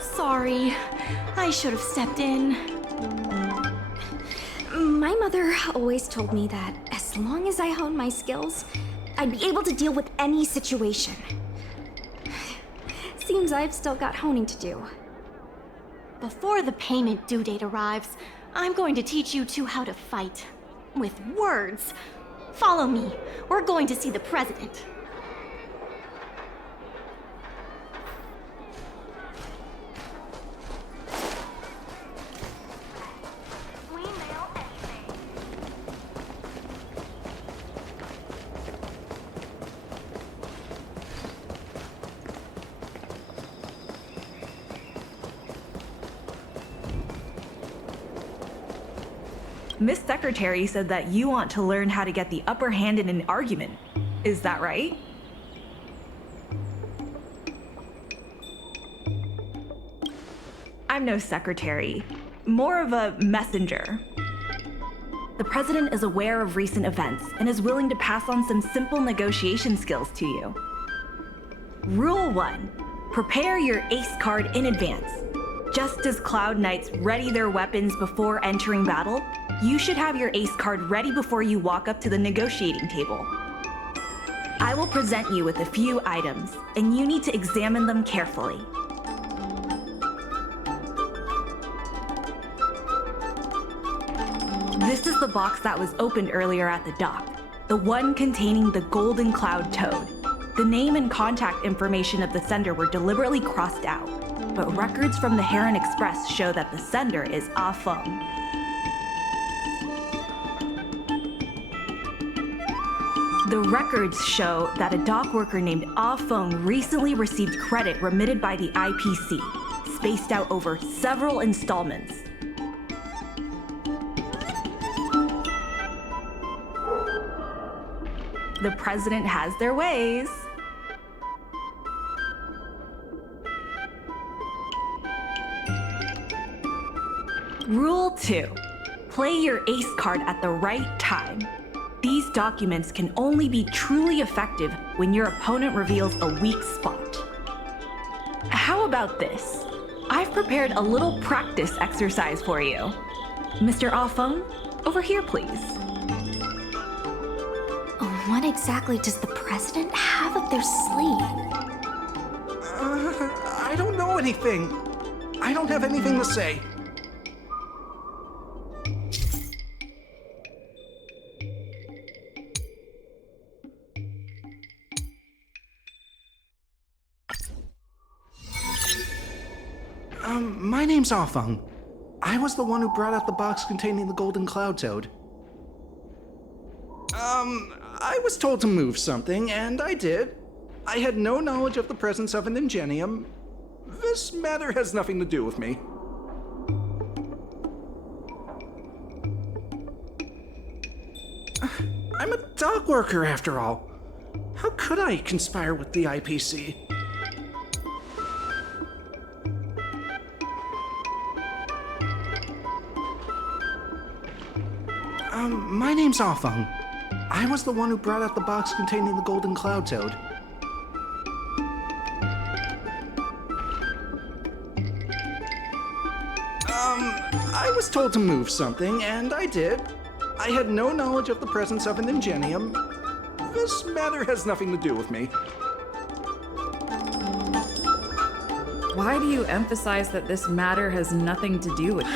Sorry, I should have stepped in. My mother always told me that as long as I honed my skills, I'd be able to deal with any situation. Seems I've still got honing to do. Before the payment due date arrives, I'm going to teach you two how to fight. With words. Follow me. We're going to see the president. Miss Secretary said that you want to learn how to get the upper hand in an argument. Is that right? I'm no secretary, more of a messenger. The president is aware of recent events and is willing to pass on some simple negotiation skills to you. Rule 1. Prepare your ace card in advance. Just as Cloud Knights ready their weapons before entering battle, you should have your ace card ready before you walk up to the negotiating table. I will present you with a few items, and you need to examine them carefully. This is the box that was opened earlier at the dock, the one containing the Golden Cloud Toad. The name and contact information of the sender were deliberately crossed out, but records from the Heron Express show that the sender is Aurum. The records show that a dock worker named Aurum recently received credit remitted by the IPC, spaced out over several installments. The president has their ways. Rule 2. Play your ace card at the right time. These documents can only be truly effective when your opponent reveals a weak spot. How about this? I've prepared a little practice exercise for you. Mr. Aurum, over here, please. What exactly does the president have up their sleeve? I don't know anything. I don't have anything to say. My name's Aurum. I was the one who brought out the box containing the Golden Cloud Toad. I was told to move something, and I did. I had no knowledge of the presence of an ingenium. This matter has nothing to do with me. I'm a dock worker, after all. How could I conspire with the IPC? My name's Aurum. I was the one who brought out the box containing the Golden Cloud Toad. I was told to move something, and I did. I had no knowledge of the presence of an ingenium. This matter has nothing to do with me. Why do you emphasize that this matter has nothing to do with it?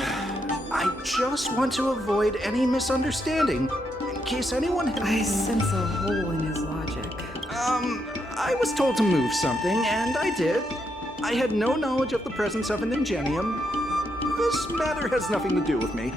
I just want to avoid any misunderstanding, in case anyone had... I sense a hole in his logic. I was told to move something, and I did. I had no knowledge of the presence of an ingenium. This matter has nothing to do with me.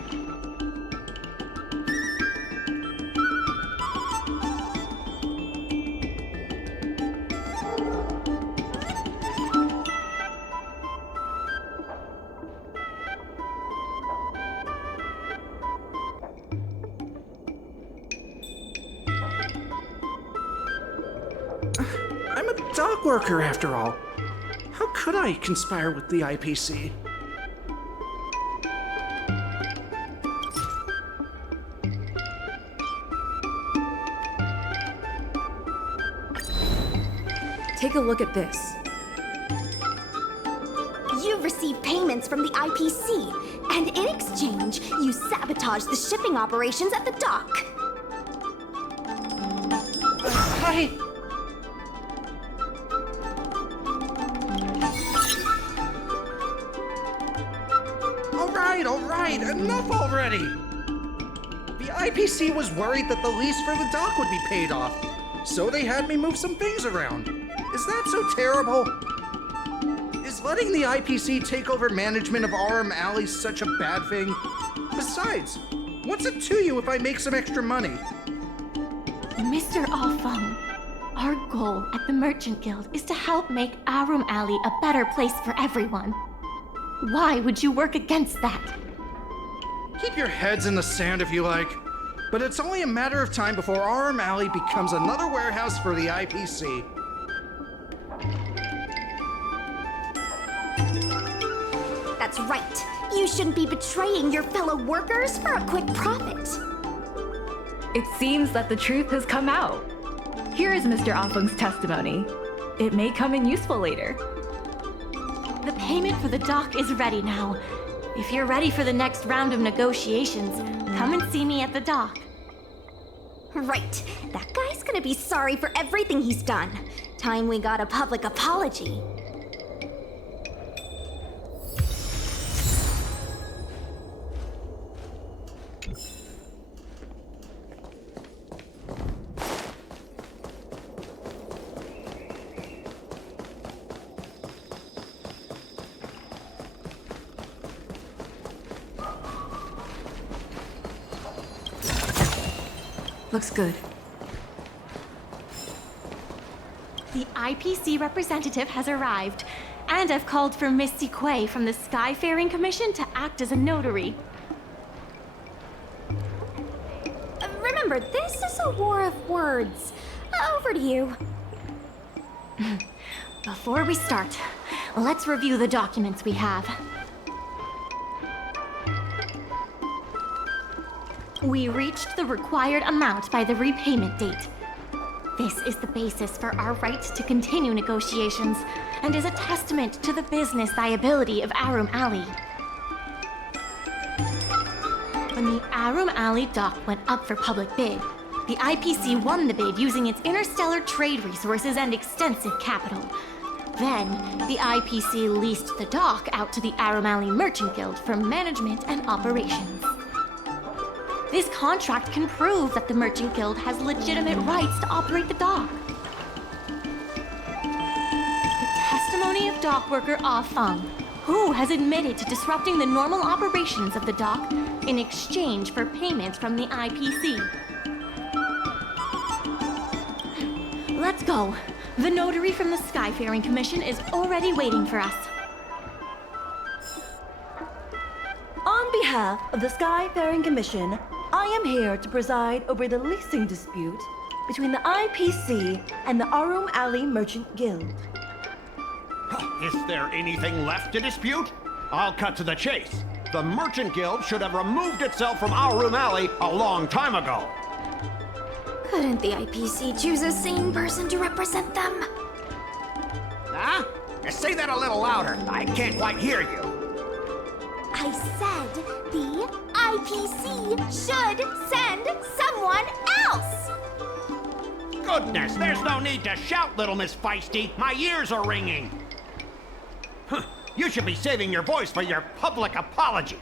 I'm a dock worker, after all. How could I conspire with the IPC? Take a look at this. You've received payments from the IPC, and in exchange, you sabotage the shipping operations at the dock. Hi. All right, enough already! The IPC was worried that the lease for the dock would be paid off, so they had me move some things around. Is that so terrible? Is letting the IPC take over management of Aurum Alley such a bad thing? Besides, what's it to you if I make some extra money? Mr. Alfung, our goal at the Merchant Guild is to help make Aurum Alley a better place for everyone. Why would you work against that? Keep your heads in the sand if you like, but it's only a matter of time before Aurum Alley becomes another warehouse for the IPC. That's right. You shouldn't be betraying your fellow workers for a quick profit. It seems that the truth has come out. Here is Mr. Afung's testimony. It may come in useful later. The payment for the dock is ready now. If you're ready for the next round of negotiations, come and see me at the dock. Right. That guy's gonna be sorry for everything he's done. Time we got a public apology. Looks good. The IPC representative has arrived, and I've called for Misty Quay from the Skyfaring Commission to act as a notary. Remember, this is a war of words. Over to you. Before we start, let's review the documents we have. We reached the required amount by the repayment date. This is the basis for our right to continue negotiations and is a testament to the business viability of Aurum Alley. When the Aurum Alley dock went up for public bid, the IPC won the bid using its interstellar trade resources and extensive capital. Then, the IPC leased the dock out to the Aurum Alley Merchant Guild for management and operations. This contract can prove that the Merchant Guild has legitimate rights to operate the dock. The testimony of dock worker Ah Feng, who has admitted to disrupting the normal operations of the dock in exchange for payments from the IPC. Let's go. The notary from the Skyfaring Commission is already waiting for us. On behalf of the Skyfaring Commission, I am here to preside over the leasing dispute between the IPC and the Aurum Alley Merchant Guild. Is there anything left to dispute? I'll cut to the chase. The Merchant Guild should have removed itself from Aurum Alley a long time ago. Couldn't the IPC choose a sane person to represent them? Huh? Say that a little louder. I can't quite hear you. I said the IPC should send someone else! Goodness, there's no need to shout, little Miss Feisty. My ears are ringing. Huh, you should be saving your voice for your public apology.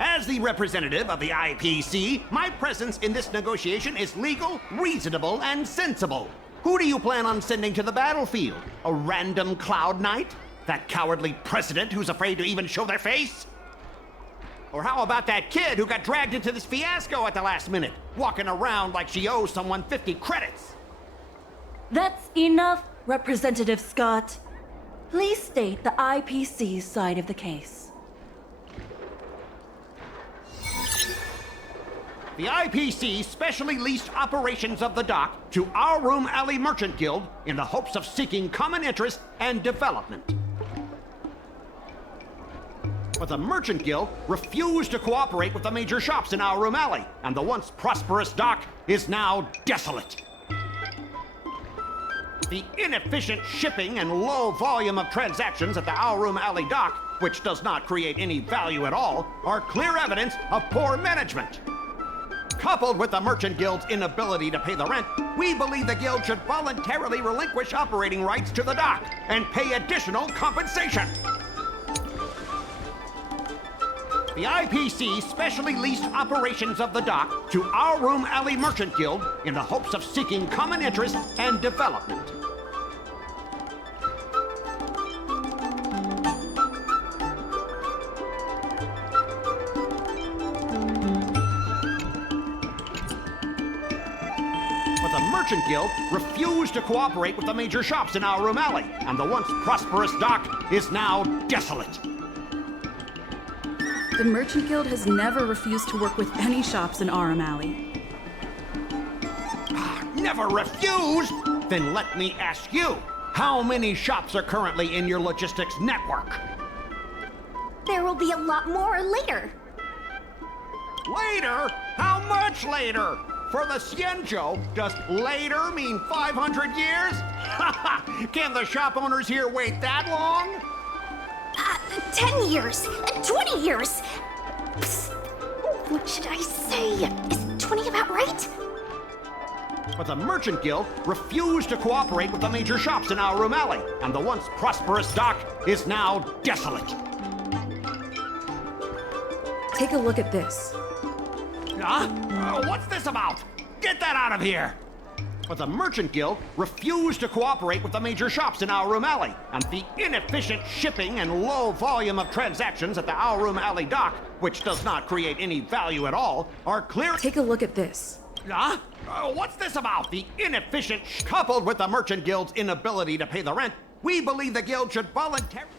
As the representative of the IPC, my presence in this negotiation is legal, reasonable, and sensible. Who do you plan on sending to the battlefield? A random Cloud Knight? That cowardly president who's afraid to even show their face? Or how about that kid who got dragged into this fiasco at the last minute, walking around like she owes someone 50 credits? That's enough, Representative Scott. Please state the IPC's side of the case. The IPC specially leased operations of the dock to Aurum Alley Merchant Guild in the hopes of seeking common interest and development. But the Merchant Guild refused to cooperate with the major shops in Aurum Alley, and the once prosperous dock is now desolate. The inefficient shipping and low volume of transactions at the Aurum Alley dock, which does not create any value at all, are clear evidence of poor management. Coupled with the Merchant Guild's inability to pay the rent, we believe the guild should voluntarily relinquish operating rights to the dock and pay additional compensation. The IPC specially leased operations of the dock to Aurum Alley Merchant Guild in the hopes of seeking common interest and development. But the Merchant Guild refused to cooperate with the major shops in Aurum Alley, and the once prosperous dock is now desolate. The Merchant Guild has never refused to work with any shops in Aurum Alley. Never refused? Then let me ask you, how many shops are currently in your logistics network? There will be a lot more later. Later? How much later? For the Xianzhou, does later mean 500 years? Can the shop owners here wait that long? 10 years, 20 years. Psst. What should I say? Is 20 about right? But the Merchant Guild refused to cooperate with the major shops in Aurum Alley, and the once prosperous dock is now desolate. Take a look at this. What's this about? Get that out of here! But the Merchant Guild refused to cooperate with the major shops in Aurum Alley, and the inefficient shipping and low volume of transactions at the Aurum Alley dock, which does not create any value at all, are clear. Take a look at this. What's this about? The inefficient coupled with the Merchant Guild's inability to pay the rent, we believe the guild should voluntarily.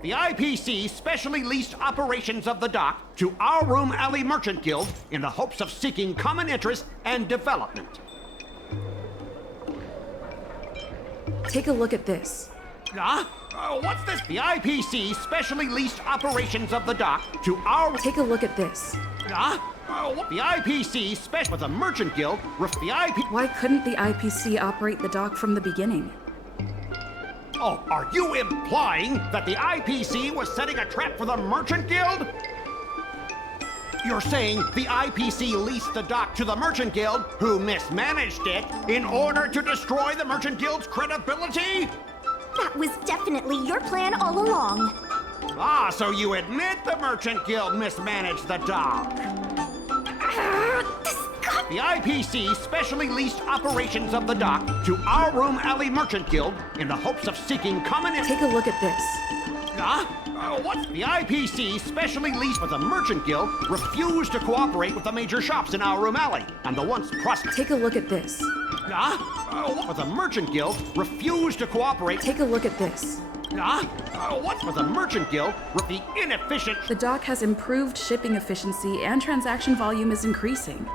The IPC specially leased operations of the dock to Aurum Alley Merchant Guild in the hopes of seeking common interest and development. Take a look at this. What's this? The IPC specially leased operations of the dock to Aurum. Take a look at this. The IPC special with the Merchant Guild. Why couldn't the IPC operate the dock from the beginning? Oh, are you implying that the IPC was setting a trap for the Merchant Guild? You're saying the IPC leased the dock to the Merchant Guild, who mismanaged it, in order to destroy the Merchant Guild's credibility? That was definitely your plan all along. So you admit the Merchant Guild mismanaged the dock? The IPC specially leased operations of the dock to Aurum Alley Merchant Guild in the hopes of seeking common. Take a look at this. What's the IPC specially leased, but the Merchant Guild refused to cooperate with the major shops in Aurum Alley, and the once prosperous. Take a look at this. But the Merchant Guild refused to cooperate. Take a look at this. But the Merchant Guild, the inefficient. The dock has improved shipping efficiency and transaction volume is increasing.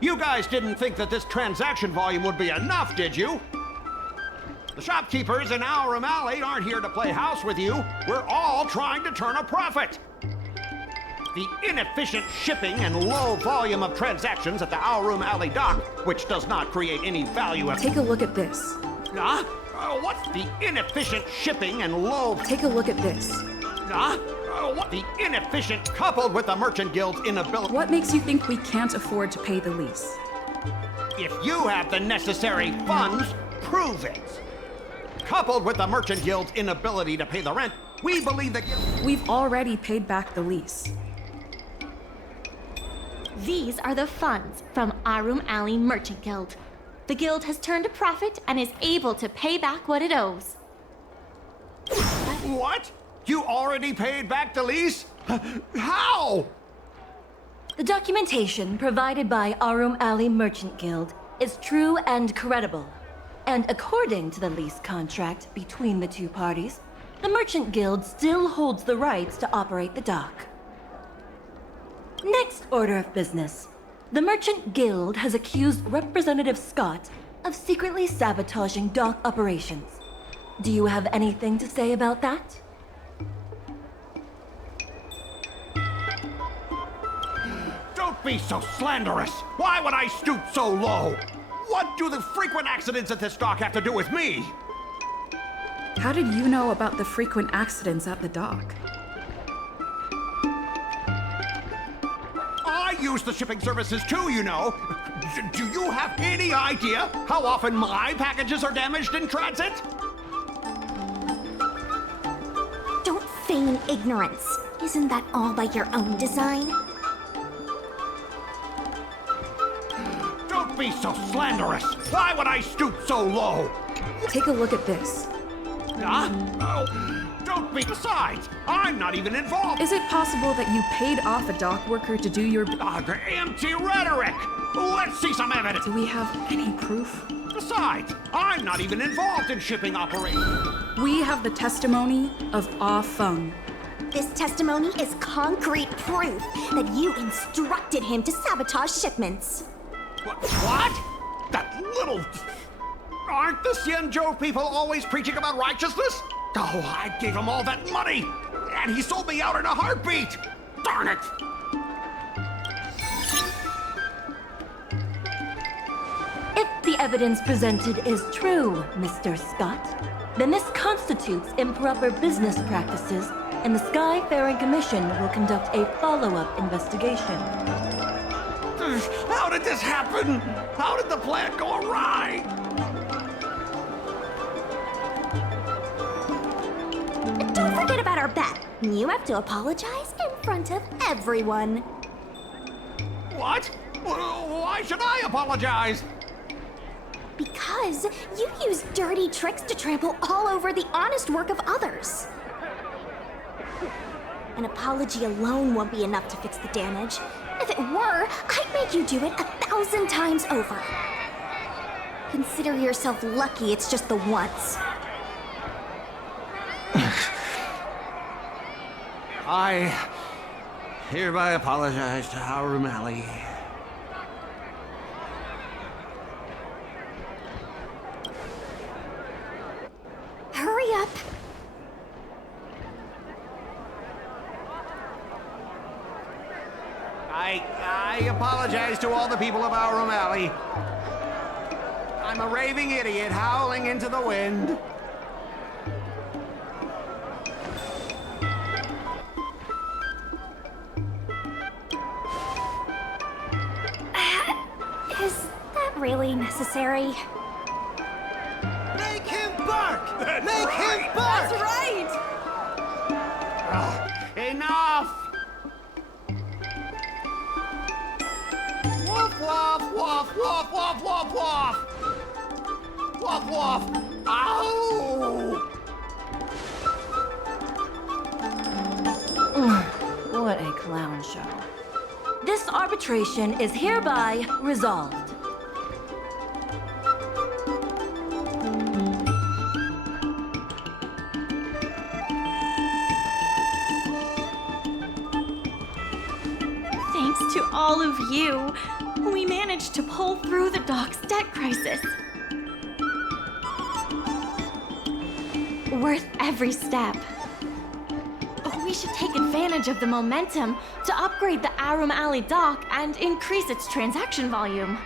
You guys didn't think that this transaction volume would be enough, did you? The shopkeepers in Aurum Alley aren't here to play house with you. We're all trying to turn a profit. The inefficient shipping and low volume of transactions at the Aurum Alley dock, which does not create any value. Take a look at this. What's the inefficient shipping and low... Take a look at this. Huh? What the inefficient coupled with the Merchant Guild's inability... What makes you think we can't afford to pay the lease? If you have the necessary funds, prove it. Coupled with the Merchant Guild's inability to pay the rent, we believe the guild... We've already paid back the lease. These are the funds from Aurum Alley Merchant Guild. The guild has turned a profit and is able to pay back what it owes. What? You already paid back the lease? How? The documentation provided by Aurum Alley Merchant Guild is true and credible. And according to the lease contract between the two parties, the Merchant Guild still holds the rights to operate the dock. Next order of business. The Merchant Guild has accused Representative Scott of secretly sabotaging dock operations. Do you have anything to say about that? Don't be so slanderous! Why would I stoop so low? What do the frequent accidents at this dock have to do with me? How did you know about the frequent accidents at the dock? I use the shipping services too, you know. Do you have any idea how often my packages are damaged in transit? Don't feign ignorance. Isn't that all by your own design? Don't be so slanderous! Why would I stoop so low? Take a look at this. Huh? Oh, don't be... Besides, I'm not even involved! Is it possible that you paid off a dock worker to do your... Empty rhetoric! Let's see some evidence! Do we have any proof? Besides, I'm not even involved in shipping operations! We have the testimony of Ah Feng. This testimony is concrete proof that you instructed him to sabotage shipments. What? That little... Aren't the Xianzhou people always preaching about righteousness? Oh, I gave him all that money! And he sold me out in a heartbeat! Darn it! If the evidence presented is true, Mr. Scott, then this constitutes improper business practices, and the Skyfaring Commission will conduct a follow-up investigation. How did this happen? How did the plan go awry? Don't forget about our bet. You have to apologize in front of everyone. What? Why should I apologize? Because you use dirty tricks to trample all over the honest work of others. An apology alone won't be enough to fix the damage. If it were, I'd make you do it 1,000 times over. Consider yourself lucky it's just the once. I hereby apologize to Aurum Alley. Hurry up. I apologize to all the people of Aurum Alley. I'm a raving idiot howling into the wind. Is that really necessary? Make him bark! That's Make right. him bark! That's right! Enough! Woof, woof, woof, woof, woof, woof, woof! Woof, woof! Ow! What a clown show. This arbitration is hereby resolved. Thanks to all of you, we managed to pull through the dock's debt crisis. Worth every step. We should take advantage of the momentum to upgrade the Aurum Alley dock and increase its transaction volume.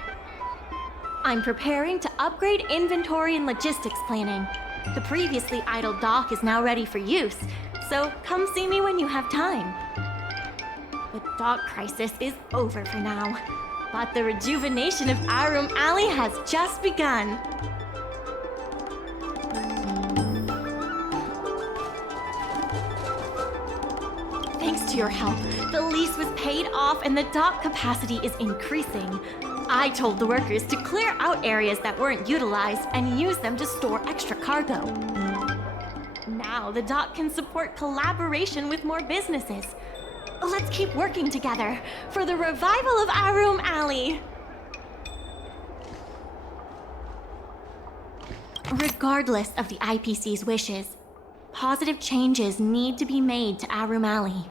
I'm preparing to upgrade inventory and logistics planning. The previously idle dock is now ready for use, so come see me when you have time. The dock crisis is over for now, but the rejuvenation of Aurum Alley has just begun. Thanks to your help, the lease was paid off and the dock capacity is increasing. I told the workers to clear out areas that weren't utilized and use them to store extra cargo. Now the dock can support collaboration with more businesses. Let's keep working together for the revival of Aurum Alley. Regardless of the IPC's wishes, positive changes need to be made to Aurum Alley.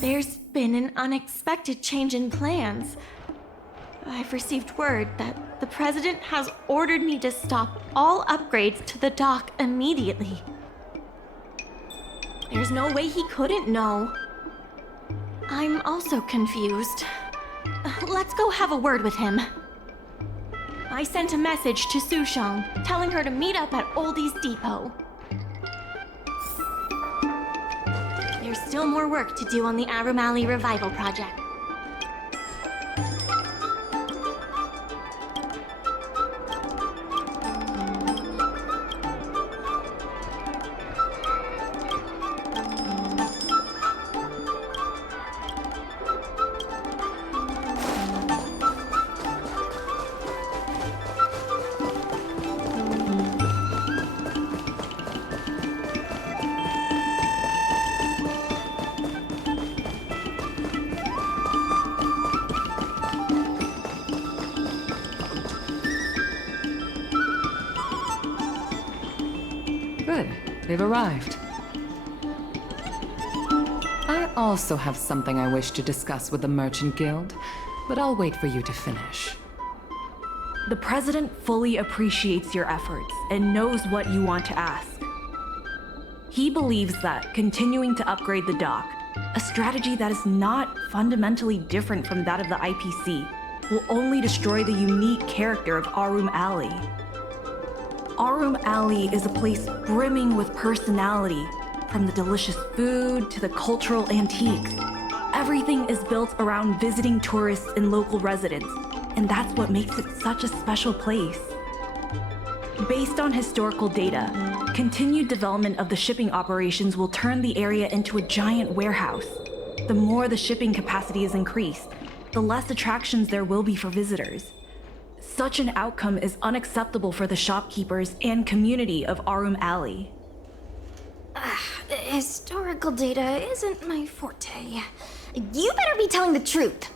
There's been an unexpected change in plans. I've received word that the President has ordered me to stop all upgrades to the dock immediately. There's no way he couldn't know. I'm also confused. Let's go have a word with him. I sent a message to Sushong, telling her to meet up at Oldie's Depot. There's still more work to do on the Aurum Alley Revival Project. They've arrived. I also have something I wish to discuss with the Merchant Guild, but I'll wait for you to finish. The President fully appreciates your efforts and knows what you want to ask. He believes that continuing to upgrade the dock, a strategy that is not fundamentally different from that of the IPC, will only destroy the unique character of Aurum Alley. Aurum Alley is a place brimming with personality, from the delicious food to the cultural antiques. Everything is built around visiting tourists and local residents, and that's what makes it such a special place. Based on historical data, continued development of the shipping operations will turn the area into a giant warehouse. The more the shipping capacity is increased, the less attractions there will be for visitors. Such an outcome is unacceptable for the shopkeepers and community of Aurum Alley. Historical data isn't my forte. You better be telling the truth.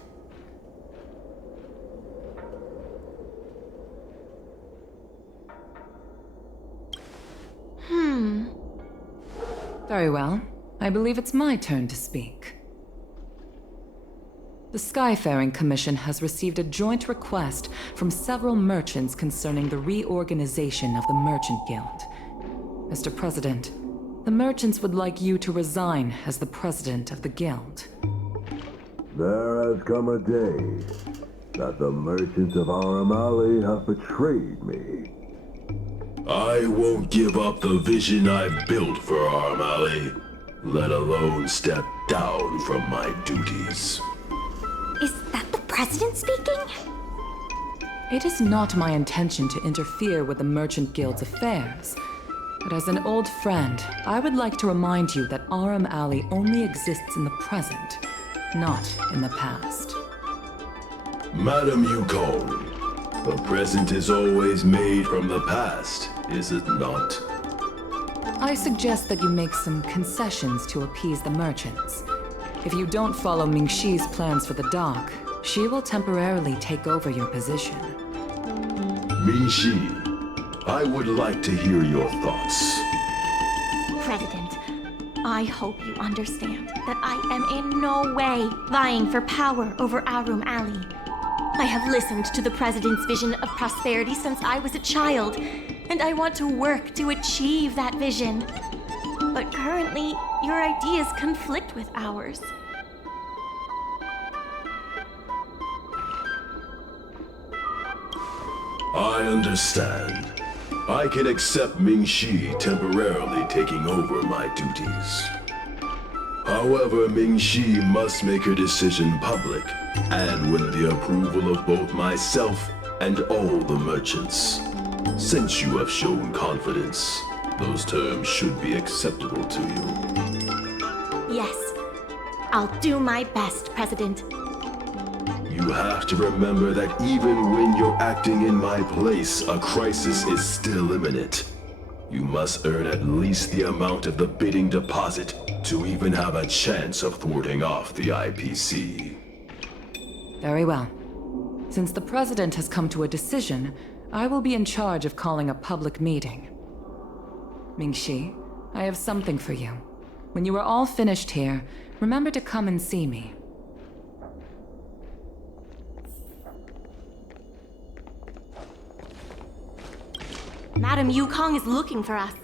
Very well. I believe it's my turn to speak. The Skyfaring Commission has received a joint request from several merchants concerning the reorganization of the Merchant Guild. Mr. President, the merchants would like you to resign as the president of the guild. There has come a day that the merchants of Aurum Alley have betrayed me. I won't give up the vision I've built for Aurum Alley, let alone step down from my duties. Is that the president speaking? It is not my intention to interfere with the Merchant Guild's affairs, but as an old friend, I would like to remind you that Aurum Alley only exists in the present, not in the past. Madam Yukong, the present is always made from the past, is it not? I suggest that you make some concessions to appease the merchants. If you don't follow Mingxi's plans for the dock, she will temporarily take over your position. Mingxi, I would like to hear your thoughts. President, I hope you understand that I am in no way vying for power over Aurum Alley. I have listened to the President's vision of prosperity since I was a child, and I want to work to achieve that vision. But currently, your ideas conflict with ours. I understand. I can accept Mingxi temporarily taking over my duties. However, Mingxi must make her decision public, and win the approval of both myself and all the merchants. Since you have shown confidence, those terms should be acceptable to you. Yes, I'll do my best, President. You have to remember that even when you're acting in my place, a crisis is still imminent. You must earn at least the amount of the bidding deposit to even have a chance of thwarting off the IPC. Very well. Since the president has come to a decision, I will be in charge of calling a public meeting. Mingxi, I have something for you. When you are all finished here, remember to come and see me. Madam Yukong is looking for us.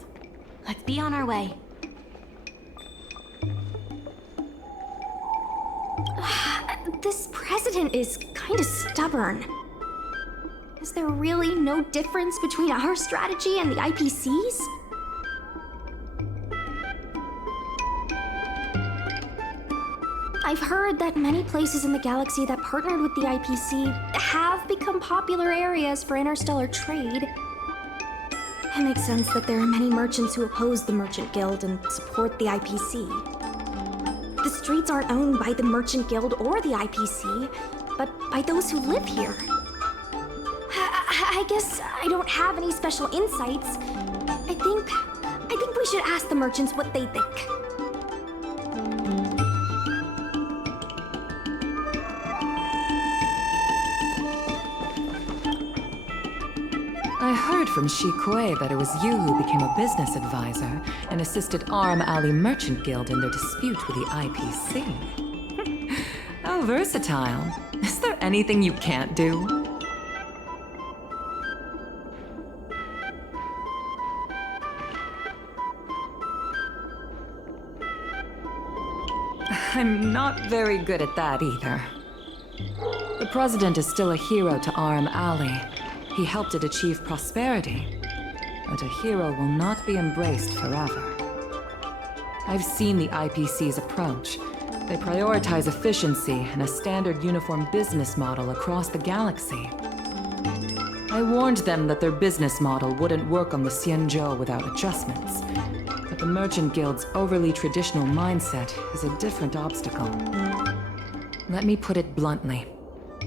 Let's be on our way. This president is kinda stubborn. Is there really no difference between our strategy and the IPC's? I've heard that many places in the galaxy that partnered with the IPC have become popular areas for interstellar trade. It makes sense that there are many merchants who oppose the Merchant Guild and support the IPC. The streets aren't owned by the Merchant Guild or the IPC, but by those who live here. I guess I don't have any special insights. I think we should ask the merchants what they think. I heard from Shikoi that it was you who became a business advisor and assisted Aurum Alley Merchant Guild in their dispute with the IPC. How versatile. Is there anything you can't do? I'm not very good at that either. The President is still a hero to Aurum Alley. He helped it achieve prosperity. But a hero will not be embraced forever. I've seen the IPC's approach. They prioritize efficiency and a standard uniform business model across the galaxy. I warned them that their business model wouldn't work on the Xianzhou without adjustments. But the Merchant Guild's overly traditional mindset is a different obstacle. Let me put it bluntly.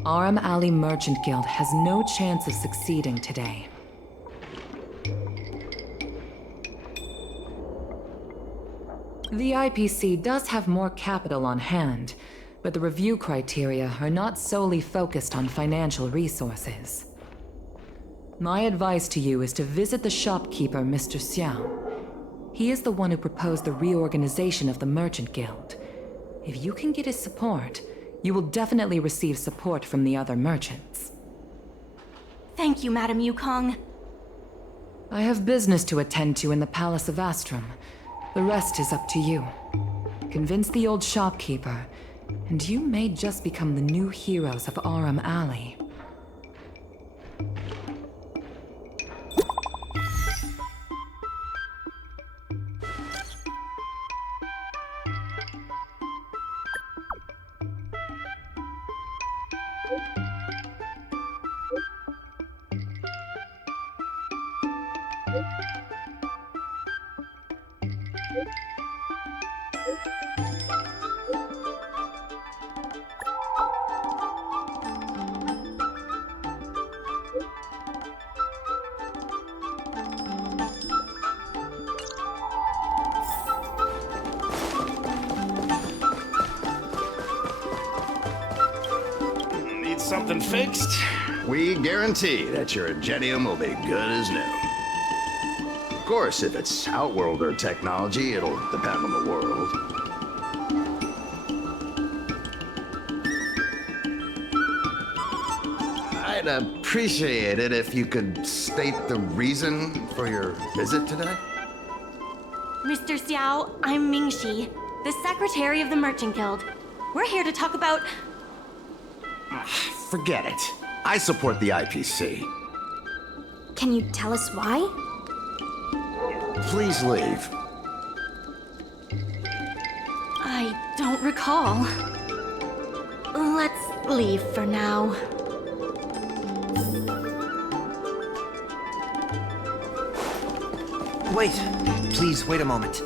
Aurum Alley Merchant Guild has no chance of succeeding today. The IPC does have more capital on hand, but the review criteria are not solely focused on financial resources. My advice to you is to visit the shopkeeper, Mr. Xiao. He is the one who proposed the reorganization of the Merchant Guild. If you can get his support, you will definitely receive support from the other merchants. Thank you, Madam Yukong. I have business to attend to in the Palace of Aurum. The rest is up to you. Convince the old shopkeeper, and you may just become the new heroes of Aurum Alley. Need something fixed? We guarantee that your Ingenium will be good as new. Of course, if it's Outworlder technology, it'll depend on the world. I'd appreciate it if you could state the reason for your visit today. Mr. Xiao, I'm Mingxi, the Secretary of the Merchant Guild. We're here to talk about... Forget it. I support the IPC. Can you tell us why? Please leave. I don't recall. Let's leave for now. Wait, please wait a moment.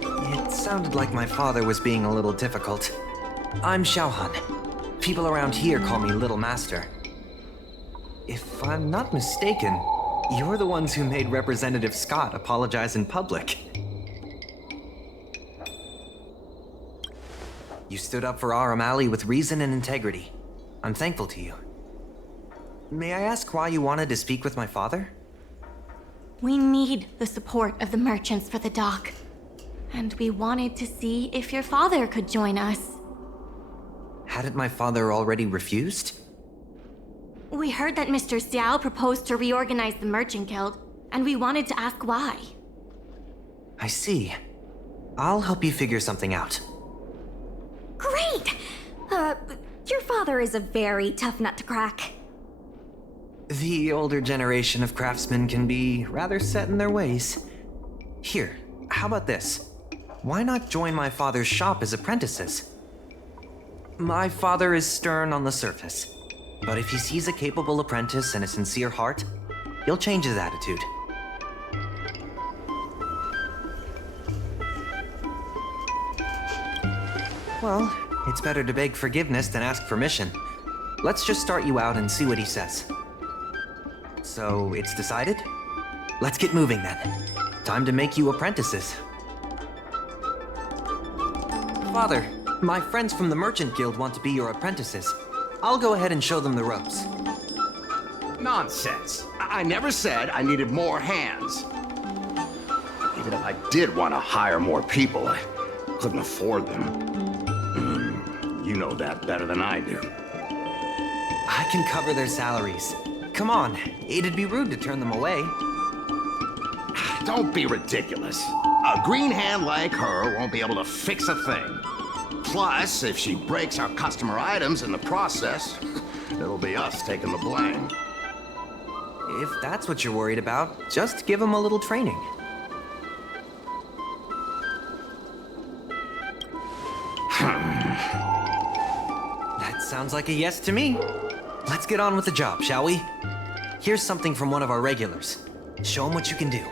It sounded like my father was being a little difficult. I'm Xiaohan. People around here call me Little Master. If I'm not mistaken, you're the ones who made Representative Scott apologize in public. You stood up for Aurum Alley with reason and integrity. I'm thankful to you. May I ask why you wanted to speak with my father? We need the support of the merchants for the dock. And we wanted to see if your father could join us. Hadn't my father already refused? We heard that Mr. Xiao proposed to reorganize the Merchant Guild, and we wanted to ask why. I see. I'll help you figure something out. Great! Your father is a very tough nut to crack. The older generation of craftsmen can be rather set in their ways. Here, how about this? Why not join my father's shop as apprentices? My father is stern on the surface, but if he sees a capable apprentice and a sincere heart, he'll change his attitude. Well, it's better to beg forgiveness than ask permission. Let's just start you out and see what he says. So, it's decided? Let's get moving then. Time to make you apprentices. Father, my friends from the Merchant Guild want to be your apprentices. I'll go ahead and show them the ropes. Nonsense. I never said I needed more hands. Even if I did want to hire more people, I couldn't afford them. You know that better than I do. I can cover their salaries. Come on, it'd be rude to turn them away. Don't be ridiculous. A green hand like her won't be able to fix a thing. Plus, if she breaks our customer items in the process, it'll be us taking the blame. If that's what you're worried about, just give them a little training. That sounds like a yes to me. Let's get on with the job, shall we? Here's something from one of our regulars. Show them what you can do.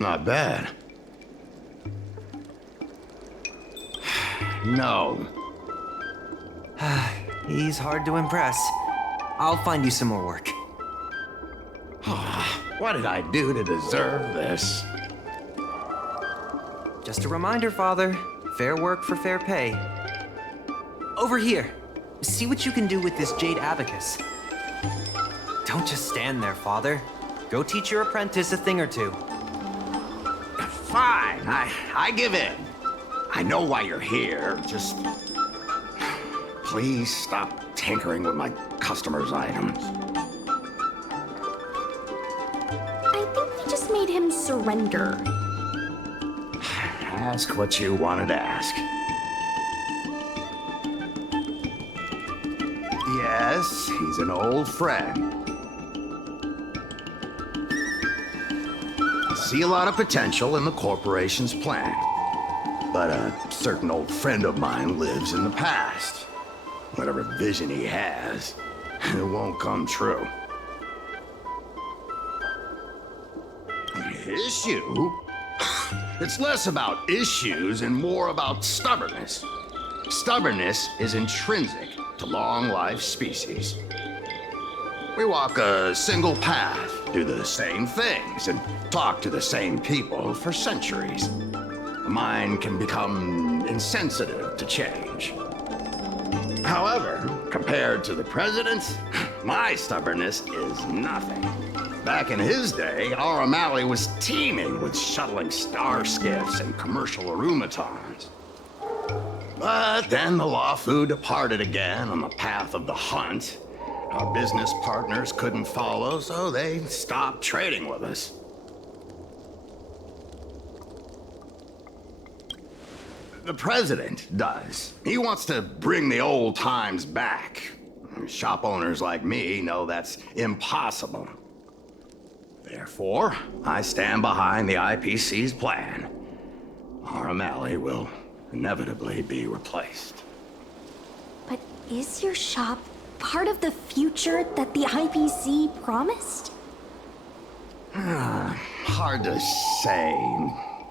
Not bad. No. He's hard to impress. I'll find you some more work. What did I do to deserve this? Just a reminder, Father. Fair work for fair pay. Over here. See what you can do with this jade abacus. Don't just stand there, Father. Go teach your apprentice a thing or two. Fine, I give in. I know why you're here, just... Please stop tinkering with my customers' items. I think we just made him surrender. Ask what you wanted to ask. Yes, he's an old friend. I see a lot of potential in the corporation's plan. But a certain old friend of mine lives in the past. Whatever vision he has, it won't come true. Issue? It's less about issues and more about stubbornness. Stubbornness is intrinsic to long-life species. We walk a single path, do the same things, and talk to the same people for centuries. The mind can become insensitive to change. However, compared to the president, my stubbornness is nothing. Back in his day, Aurum Alley was teeming with shuttling star skiffs and commercial arumatons. But then the Lawfu departed again on the path of the hunt. Our business partners couldn't follow, so they stopped trading with us. The president does. He wants to bring the old times back. Shop owners like me know that's impossible. Therefore, I stand behind the IPC's plan. Aurum Alley will inevitably be replaced. But is your shop part of the future that the IPC promised? Hard to say.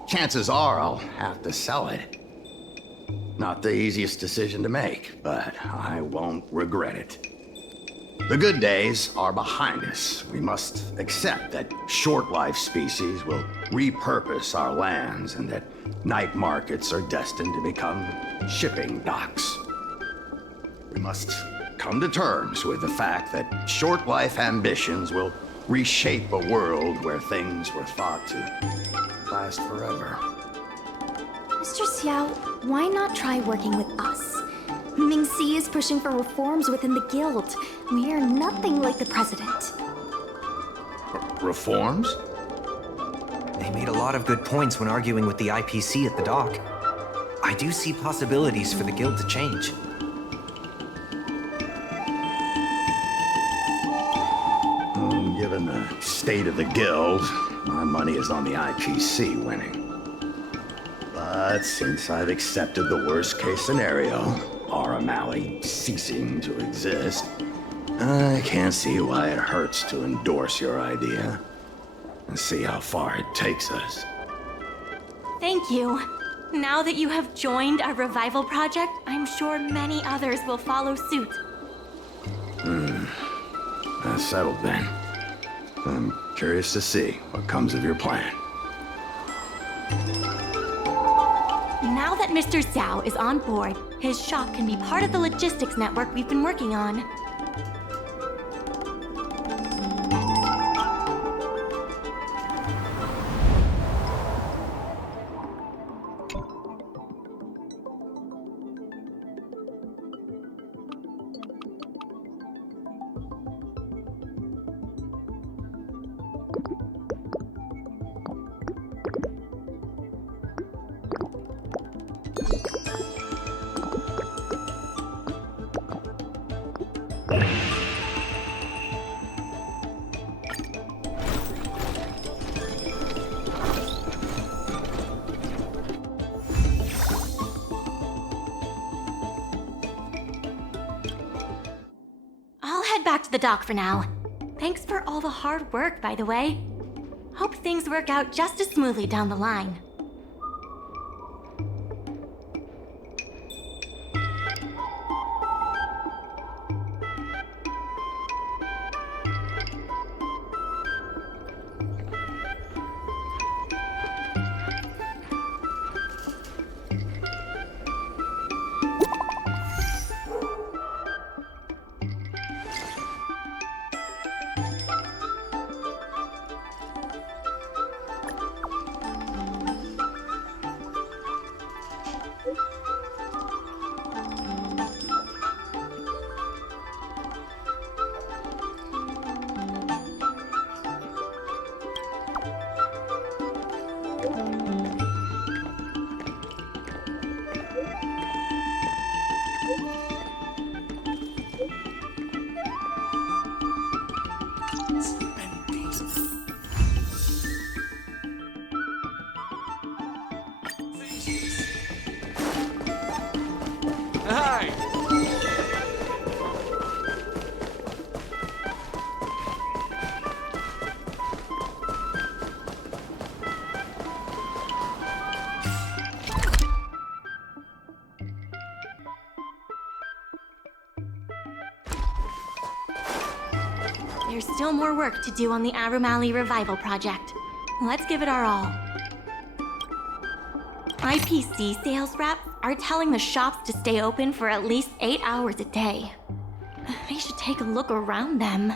Chances are I'll have to sell it. Not the easiest decision to make, but I won't regret it. The good days are behind us. We must accept that short-life species will repurpose our lands and that night markets are destined to become shipping docks. We must come to terms with the fact that short-life ambitions will reshape a world where things were thought to last forever. Mr. Xiao, why not try working with us? Ming-Si is pushing for reforms within the guild. We are nothing like the president. Reforms? lot of good points when arguing with the IPC at the dock. I do see possibilities for the guild to change. Given the state of the guild, my money is on the IPC winning. But since I've accepted the worst-case scenario, Aurum Alley ceasing to exist, I can't see why it hurts to endorse your idea and see how far it takes us. Thank you. Now that you have joined our revival project, I'm sure many others will follow suit. That's settled then. I'm curious to see what comes of your plan. Now that Mr. Zhao is on board, his shop can be part of the logistics network we've been working on. I'll head back to the dock for now. Thanks for all the hard work, by the way. Hope things work out just as smoothly down the line. Hi! There's still more work to do on the Aurum Alley Revival project. Let's give it our all. IPC sales reps are telling the shops to stay open for at least 8 hours a day. I should take a look around them.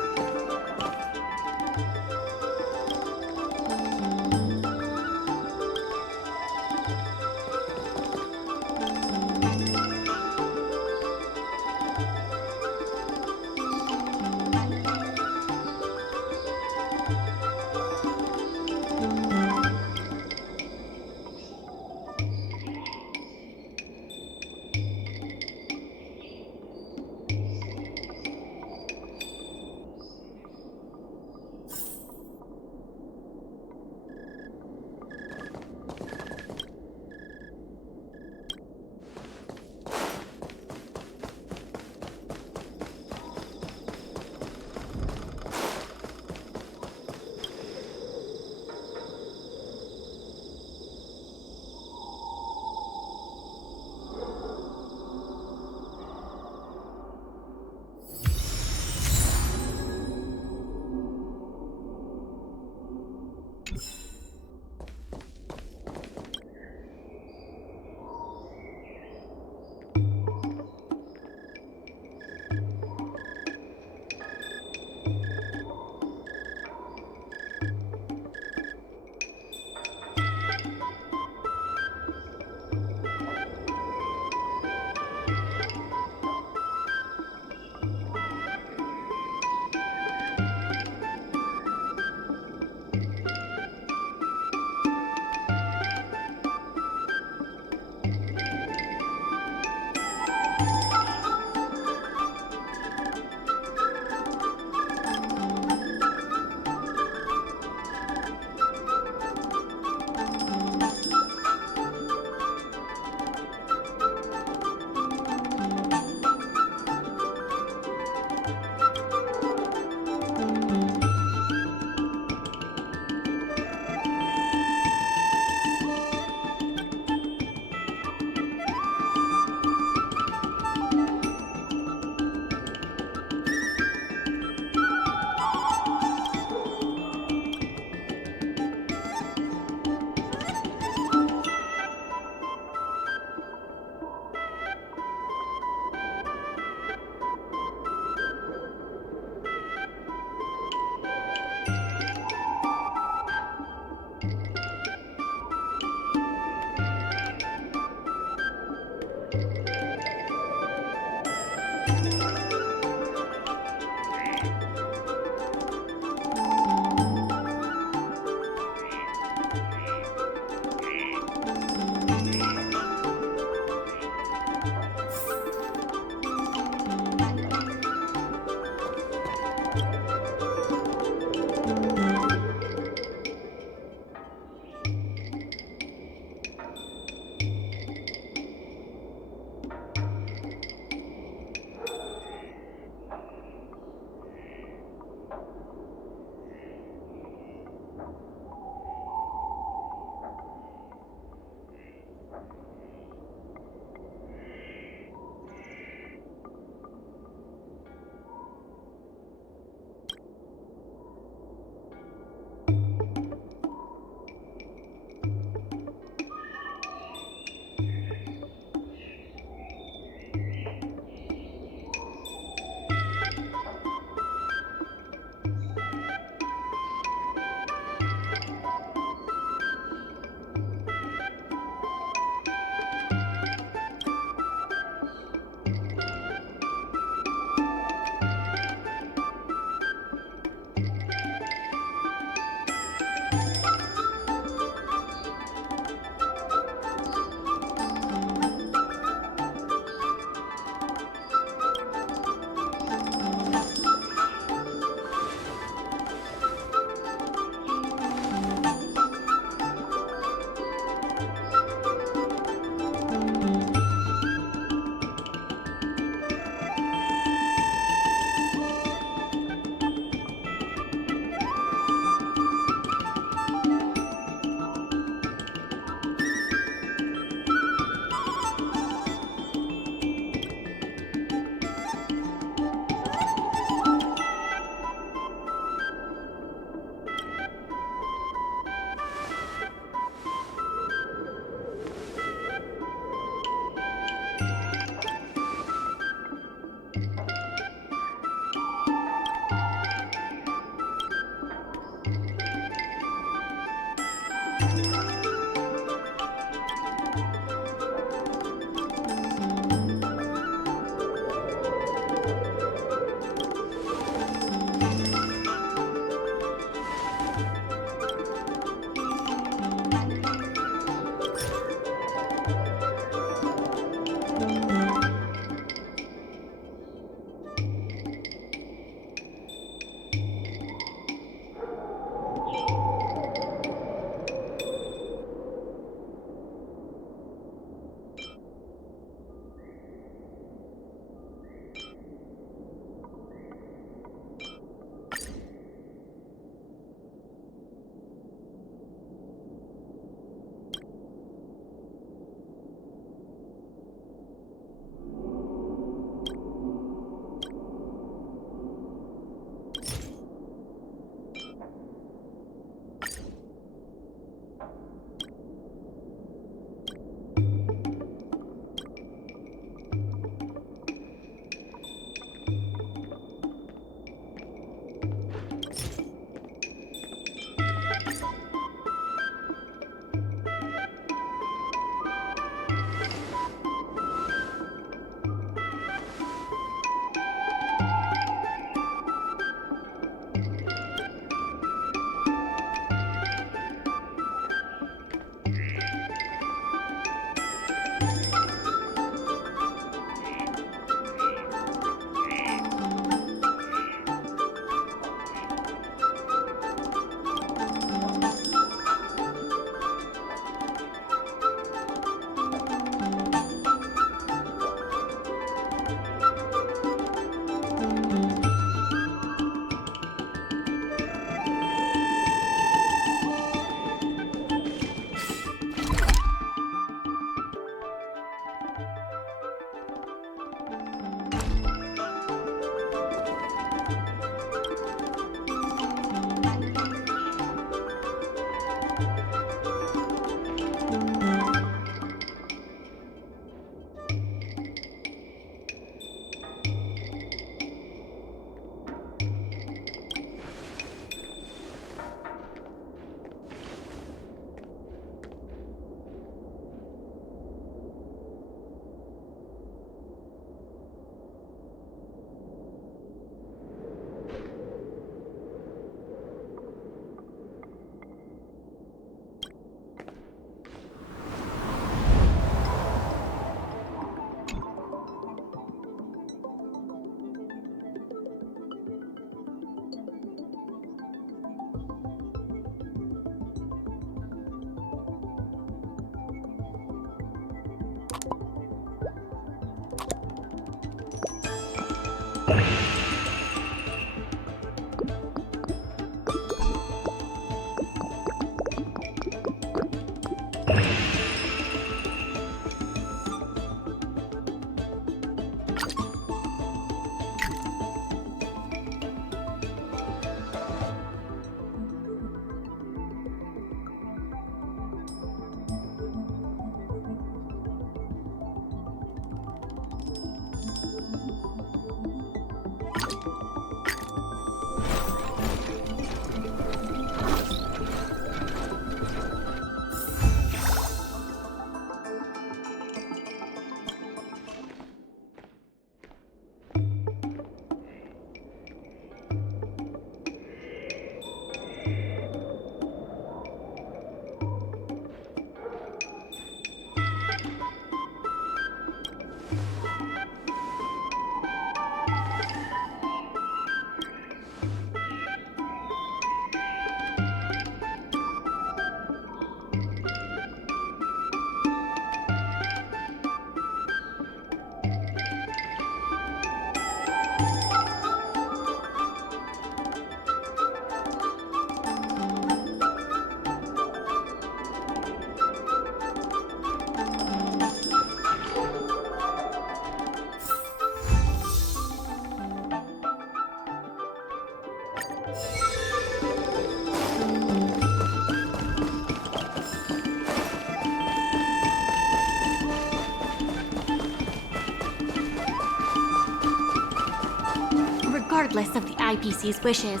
Regardless of the IPC's wishes,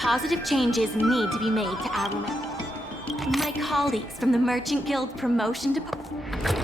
positive changes need to be made to Aurum. My colleagues from the Merchant Guild Promotion Department.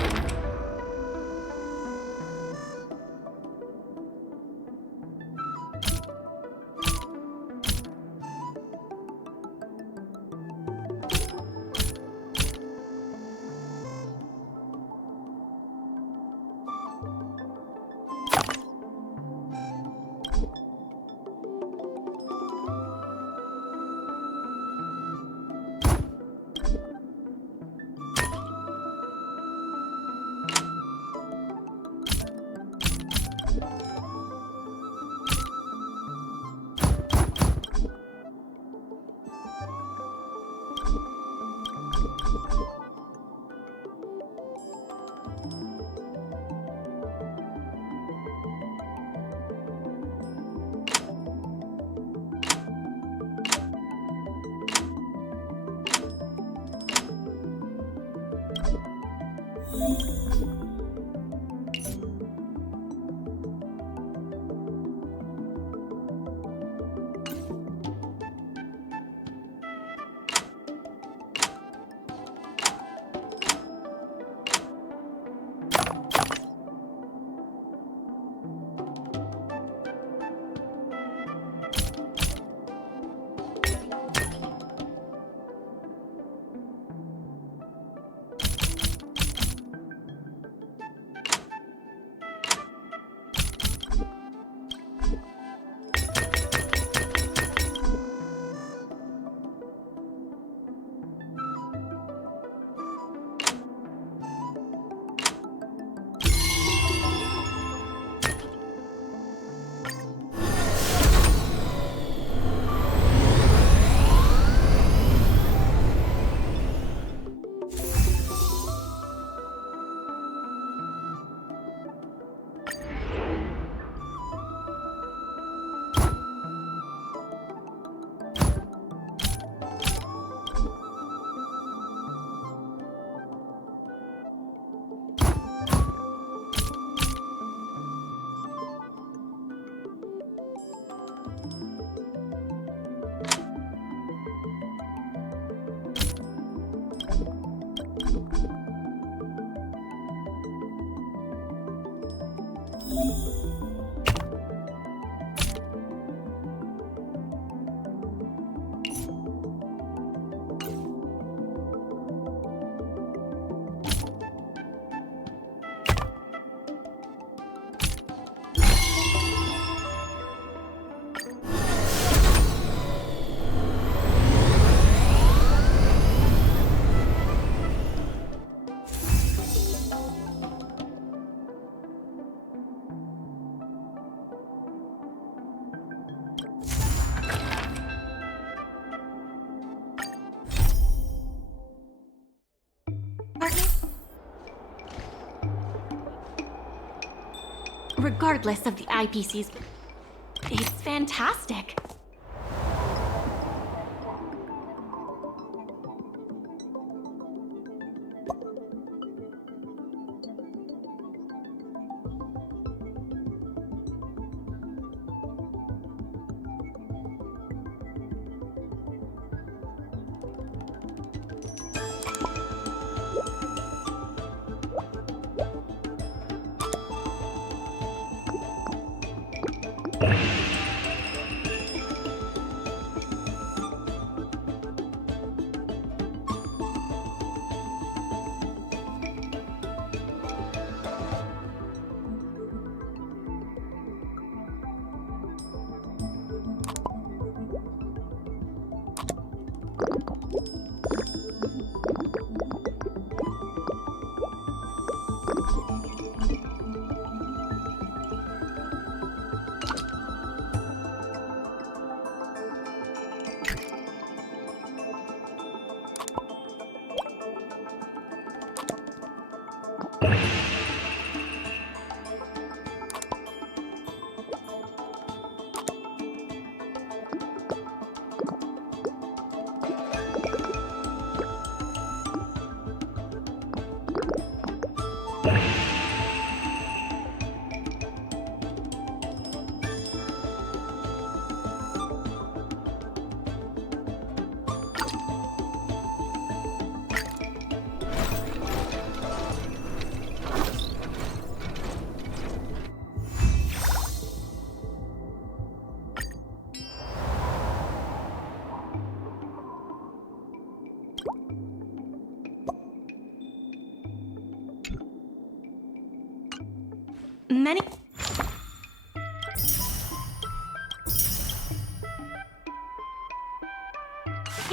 Regardless of the IPC's, it's fantastic. Many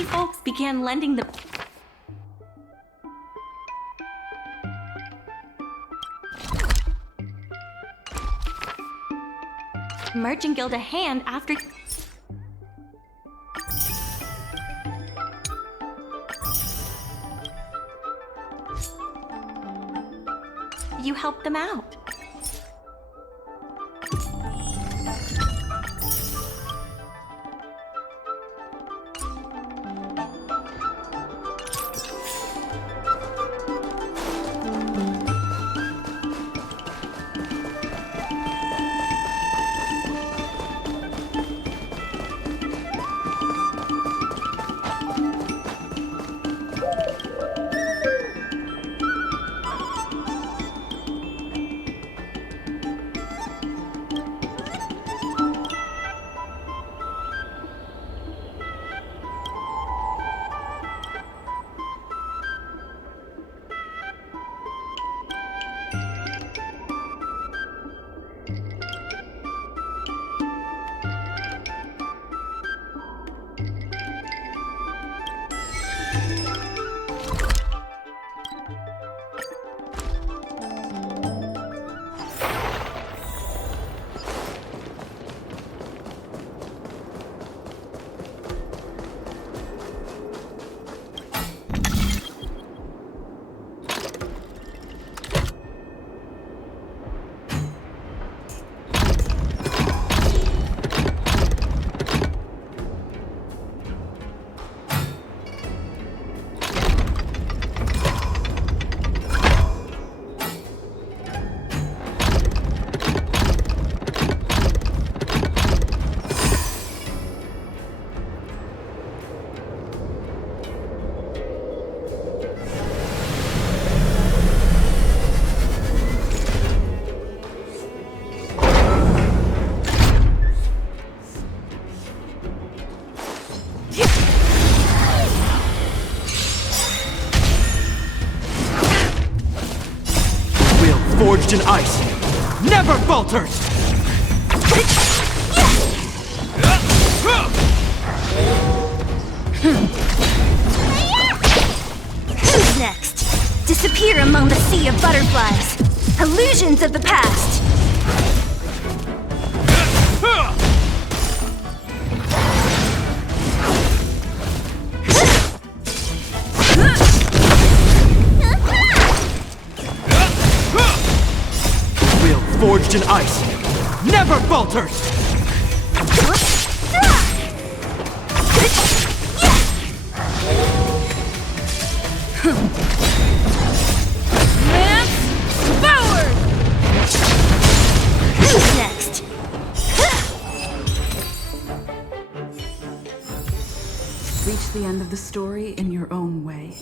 folks began lending the Merchant Guild a hand after you helped them out. Forged in ice, never falters! Who's next? Disappear among the sea of butterflies. Illusions of the past. Forged in ice, never falters! Lance forward! Who's next? Reach the end of the story in your own way.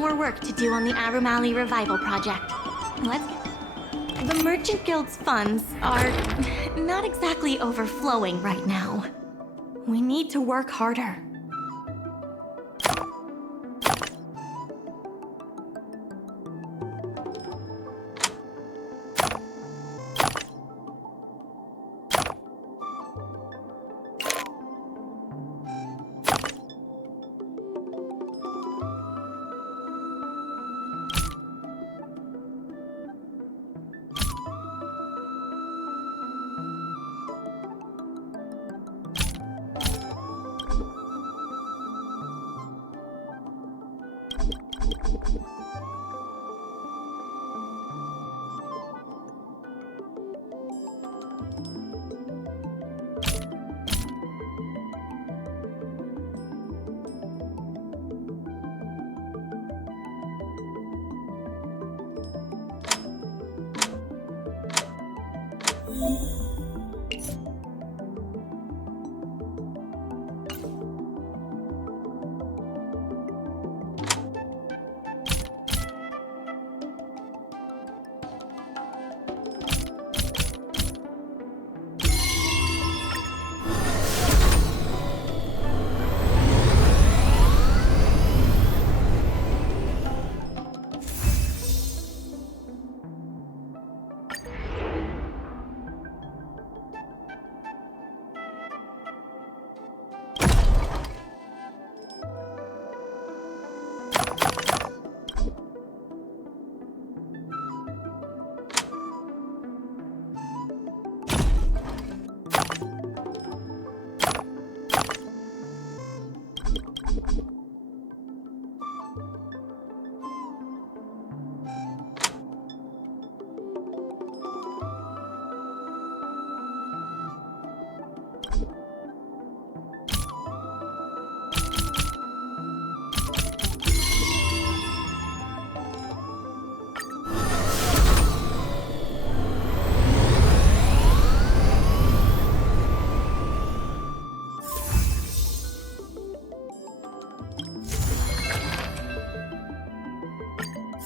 more work to do on the Aurum Alley Revival project. The Merchant Guild's funds are not exactly overflowing right now. We need to work harder.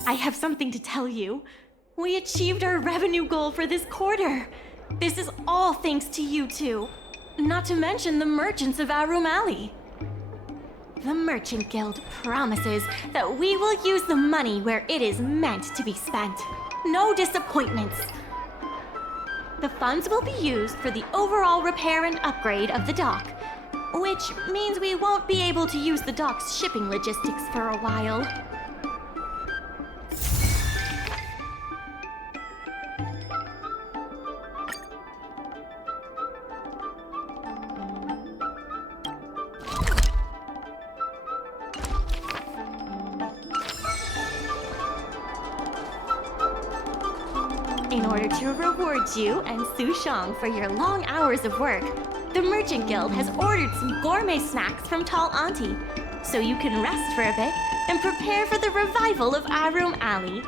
I have something to tell you. We achieved our revenue goal for this quarter. This is all thanks to you two. Not to mention the merchants of Aurum Alley. The Merchant Guild promises that we will use the money where it is meant to be spent. No disappointments. The funds will be used for the overall repair and upgrade of the dock, which means we won't be able to use the dock's shipping logistics for a while. In order to reward you and Su Shang for your long hours of work, the Merchant Guild has ordered some gourmet snacks from Tall Auntie, so you can rest for a bit and prepare for the revival of Aurum Alley.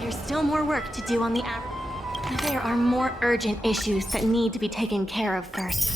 There's still more work to do on the Aurum. There are more urgent issues that need to be taken care of first.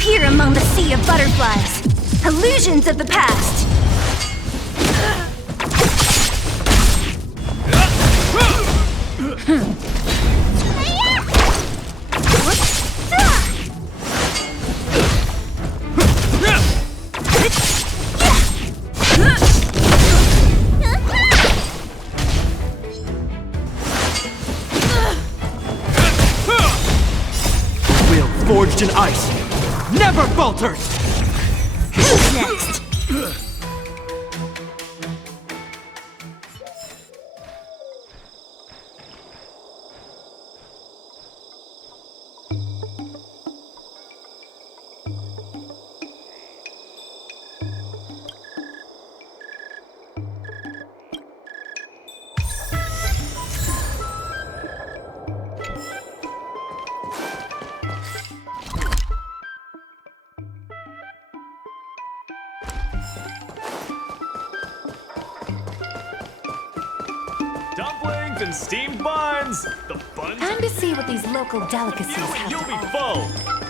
disappear among the sea of butterflies. Illusions of the past. Will forged in ice never falters! Who's next? Dumplings and steamed buns. The buns. Time to see what these local delicacies have You'll to be offer. full.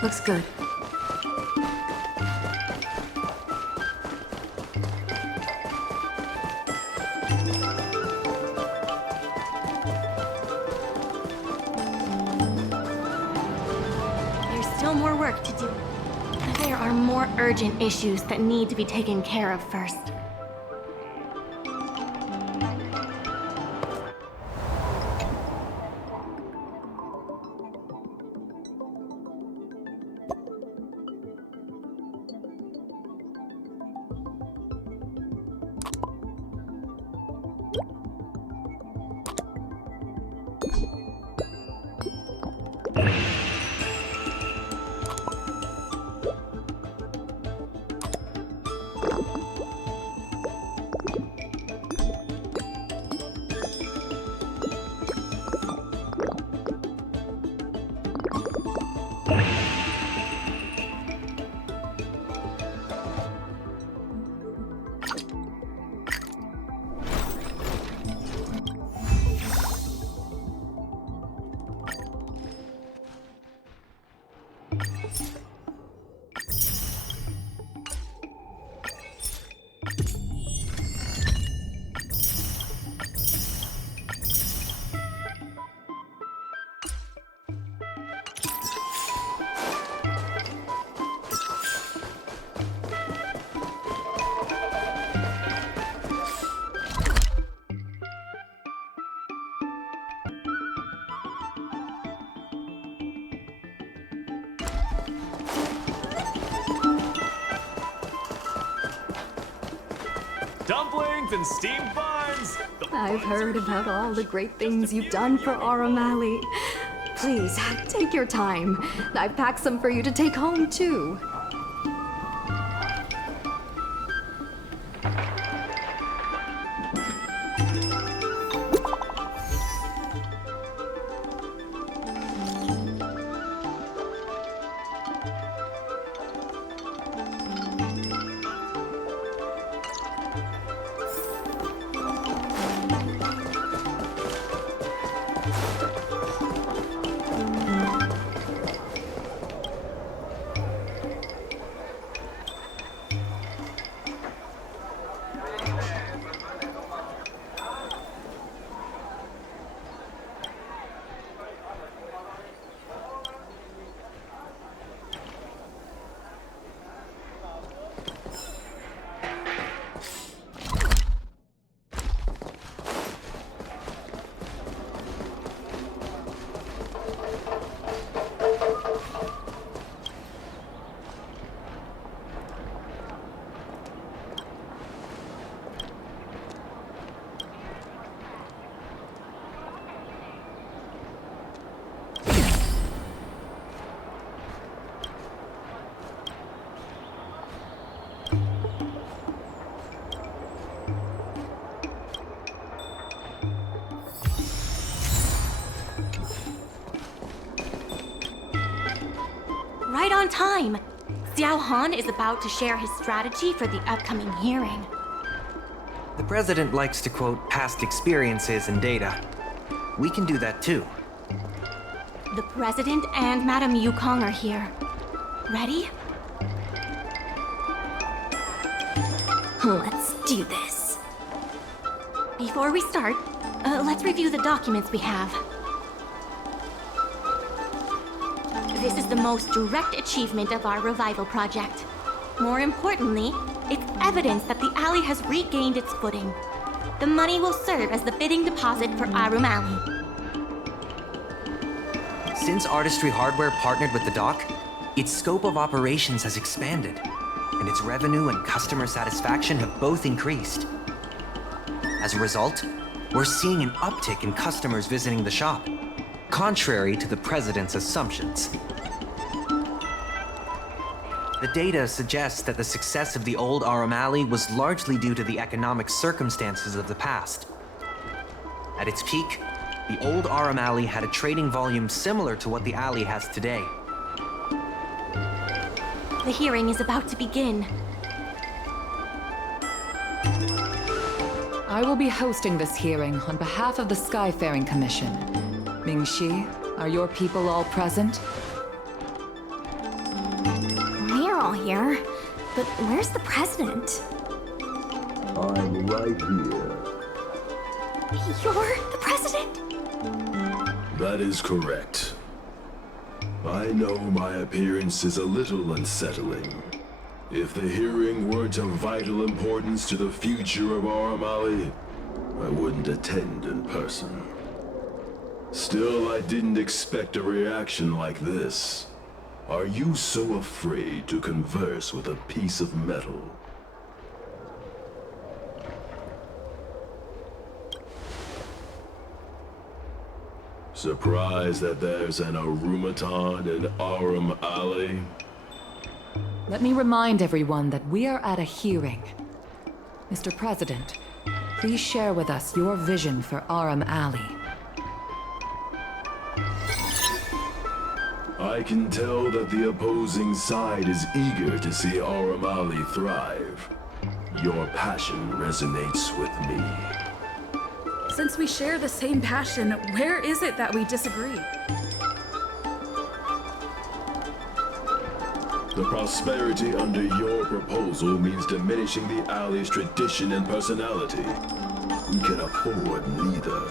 Looks good. There's still more work to do. There are more urgent issues that need to be taken care of first. Dumplings and steamed buns! I've heard about all the great things you've done for Aurum Alley. Please, take your time. I've packed some for you to take home, too. Right on time! Xiao Han is about to share his strategy for the upcoming hearing. The president likes to quote past experiences and data. We can do that too. The president and Madame Yukong are here. Ready? Let's do this. Before we start, let's review the documents we have. This is the most direct achievement of our revival project. More importantly, it's evidence that the alley has regained its footing. The money will serve as the bidding deposit for Aurum Alley. Since Artistry Hardware partnered with the dock, its scope of operations has expanded, and its revenue and customer satisfaction have both increased. As a result, we're seeing an uptick in customers visiting the shop, contrary to the president's assumptions. The data suggests that the success of the old Aurum Alley was largely due to the economic circumstances of the past. At its peak, the old Aurum Alley had a trading volume similar to what the alley has today. The hearing is about to begin. I will be hosting this hearing on behalf of the Skyfaring Commission. Ming-Shi, are your people all present? all here, but where's the president? I'm right here. You're the president? That is correct. I know my appearance is a little unsettling. If the hearing weren't of vital importance to the future of Aurum Alley, I wouldn't attend in person. Still, I didn't expect a reaction like this. Are you so afraid to converse with a piece of metal? Surprised that there's an Aurumaton in Aurum Alley? Let me remind everyone that we are at a hearing. Mr. President, please share with us your vision for Aurum Alley. I can tell that the opposing side is eager to see Aurum Alley thrive. Your passion resonates with me. Since we share the same passion, where is it that we disagree? The prosperity under your proposal means diminishing the alley's tradition and personality. We can afford neither.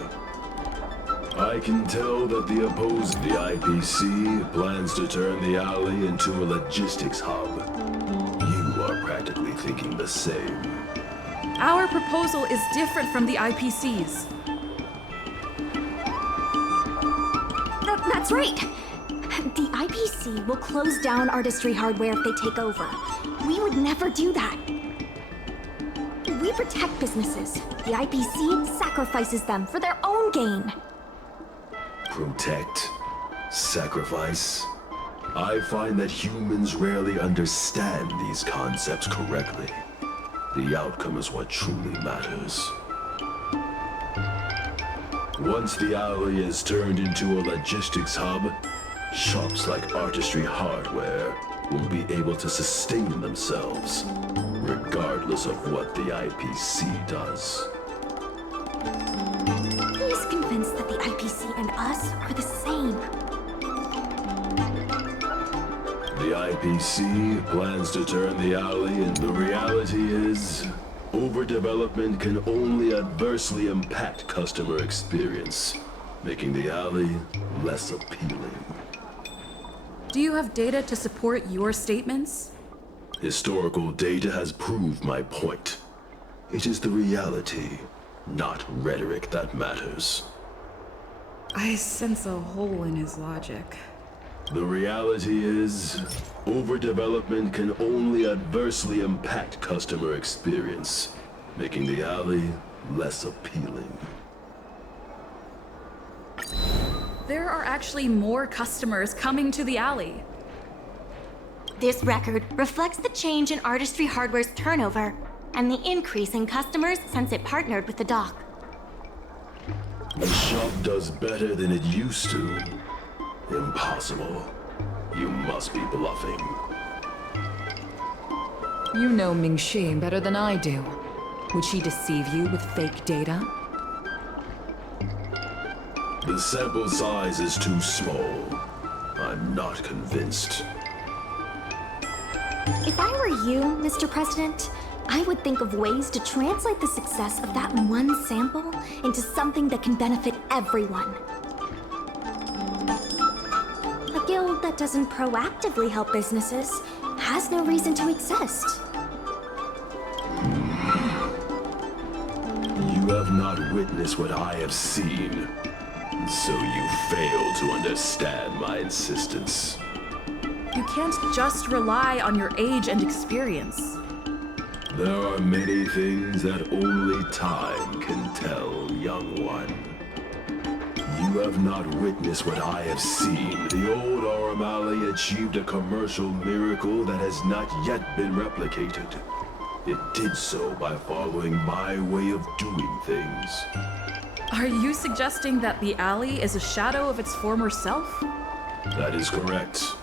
I can tell that the IPC plans to turn the alley into a logistics hub. You are practically thinking the same. Our proposal is different from the IPC's. That's right. The IPC will close down artistry hardware if they take over. We would never do that. We protect businesses. The IPC sacrifices them for their own gain. Protect? Sacrifice? I find that humans rarely understand these concepts correctly. The outcome is what truly matters. Once the alley is turned into a logistics hub, shops like Artistry Hardware will be able to sustain themselves, regardless of what the IPC does. He's convinced that the IPC and us are the same. The IPC plans to turn the alley, and the reality is, overdevelopment can only adversely impact customer experience, making the alley less appealing. Do you have data to support your statements? Historical data has proved my point. It is the reality, not rhetoric, that matters. I sense a hole in his logic. The reality is, overdevelopment can only adversely impact customer experience, making the alley less appealing. There are actually more customers coming to the alley. This record reflects the change in Artistry Hardware's turnover and the increase in customers since it partnered with the dock. The shop does better than it used to. Impossible. You must be bluffing. You know Ming-Shi better than I do. Would she deceive you with fake data? The sample size is too small. I'm not convinced. If I were you, Mr. President, I would think of ways to translate the success of that one sample into something that can benefit everyone. A guild that doesn't proactively help businesses has no reason to exist. You have not witnessed what I have seen, so you fail to understand my insistence. You can't just rely on your age and experience. There are many things that only time can tell, young one. You have not witnessed what I have seen. The old Aurum Alley achieved a commercial miracle that has not yet been replicated. It did so by following my way of doing things. Are you suggesting that the alley is a shadow of its former self? That is correct.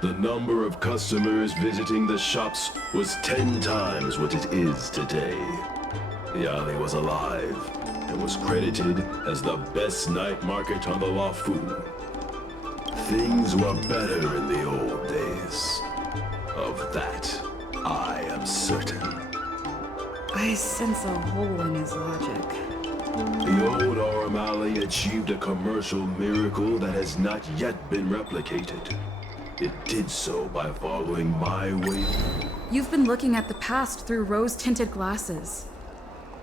The number of customers visiting the shops was 10 times what it is today. The alley was alive and was credited as the best night market on the Lafu. Things were better in the old days. Of that, I am certain. I sense a hole in his logic. The old Aurum Alley achieved a commercial miracle that has not yet been replicated. It did so by following my way. You've been looking at the past through rose-tinted glasses.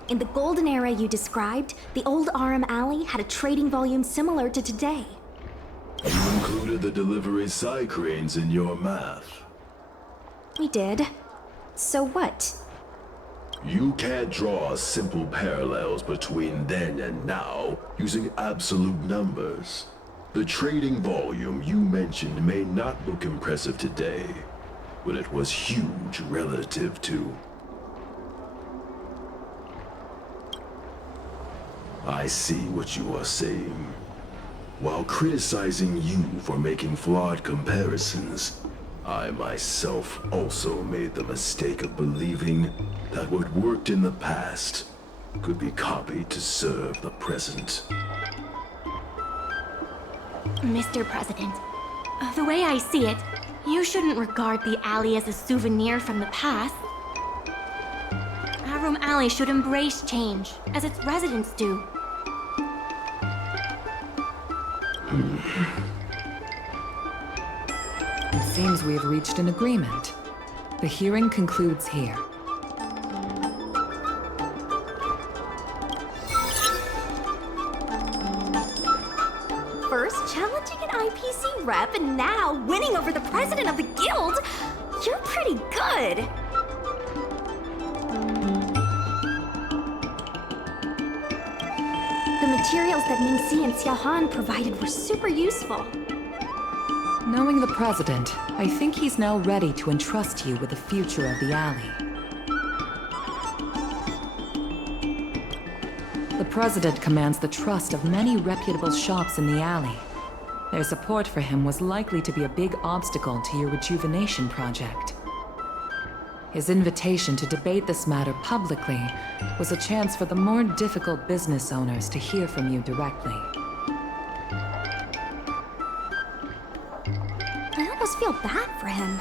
In the golden era you described, the old Aurum Alley had a trading volume similar to today. You included the delivery side cranes in your math. We did. So what? You can't draw simple parallels between then and now using absolute numbers. The trading volume you mentioned may not look impressive today, but it was huge relative to... I see what you are saying. While criticizing you for making flawed comparisons, I myself also made the mistake of believing that what worked in the past could be copied to serve the present. Mr. President, the way I see it, you shouldn't regard the alley as a souvenir from the past. Aurum Alley should embrace change, as its residents do. It seems we have reached an agreement. The hearing concludes here. First challenging an IPC rep and now winning over the president of the guild? You're pretty good! The materials that Mingxi and Xiaohan provided were super useful. Knowing the president, I think he's now ready to entrust you with the future of the alley. The president commands the trust of many reputable shops in the alley. Their support for him was likely to be a big obstacle to your rejuvenation project. His invitation to debate this matter publicly was a chance for the more difficult business owners to hear from you directly. I almost feel bad for him.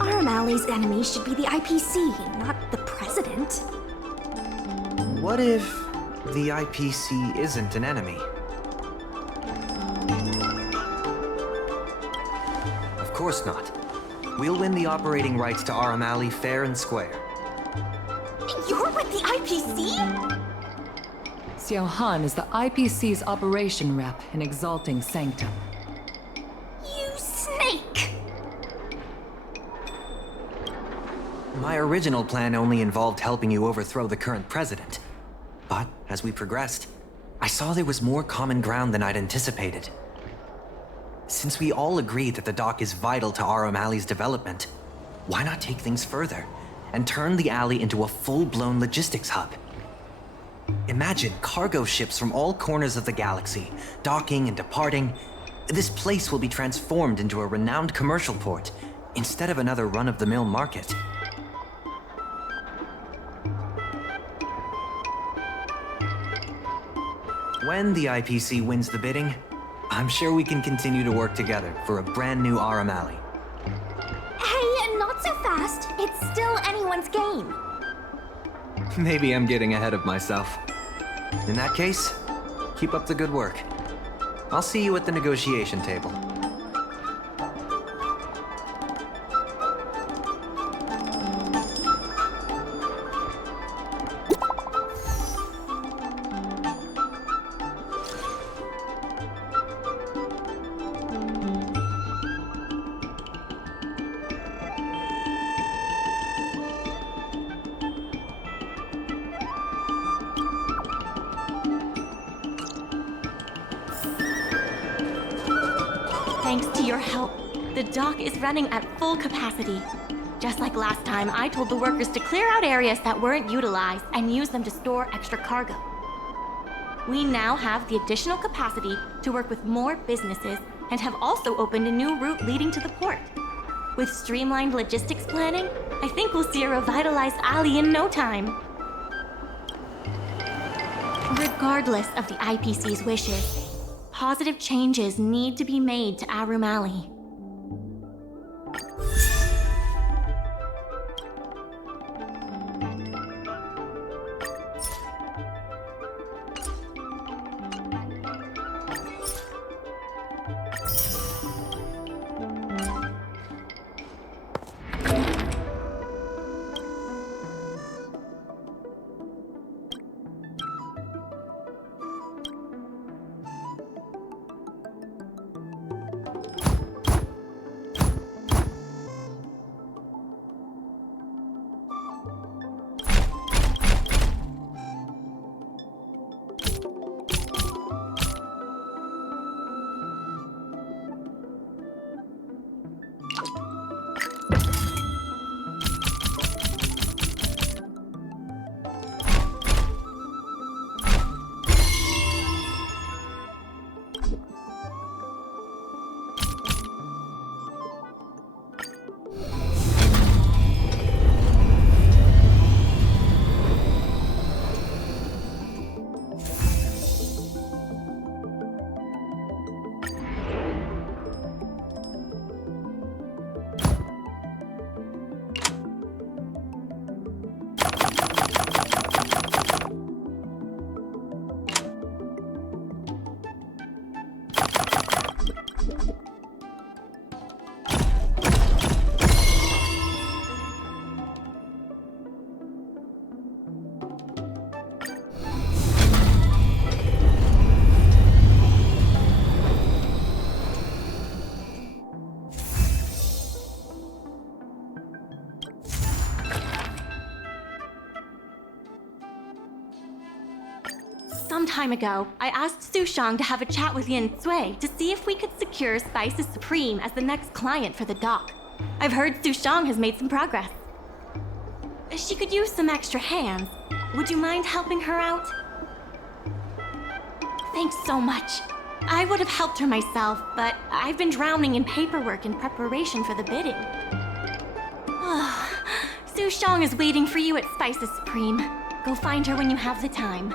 Aurum Alley's enemy should be the IPC, not the president. What if the IPC isn't an enemy? Of course not. We'll win the operating rights to Aurum Alley fair and square. You're with the IPC? Xiaohan is the IPC's operation rep in Exalting Sanctum. You snake! My original plan only involved helping you overthrow the current president. But as we progressed, I saw there was more common ground than I'd anticipated. Since we all agree that the dock is vital to Aurum Alley's development, why not take things further and turn the alley into a full-blown logistics hub? Imagine cargo ships from all corners of the galaxy, docking and departing. This place will be transformed into a renowned commercial port, instead of another run-of-the-mill market. When the IPC wins the bidding, I'm sure we can continue to work together for a brand new Aurum Alley. Hey, not so fast. It's still anyone's game. Maybe I'm getting ahead of myself. In that case, keep up the good work. I'll see you at the negotiation table. Thanks to your help, the dock is running at full capacity. Just like last time, I told the workers to clear out areas that weren't utilized and use them to store extra cargo. We now have the additional capacity to work with more businesses and have also opened a new route leading to the port. With streamlined logistics planning, I think we'll see a revitalized alley in no time. Regardless of the IPC's wishes, positive changes need to be made to Aurum Alley. Some time ago, I asked Sushang to have a chat with Yin Sui to see if we could secure Spices Supreme as the next client for the dock. I've heard Sushang has made some progress. She could use some extra hands. Would you mind helping her out? Thanks so much. I would have helped her myself, but I've been drowning in paperwork in preparation for the bidding. Sushang is waiting for you at Spices Supreme. Go find her when you have the time.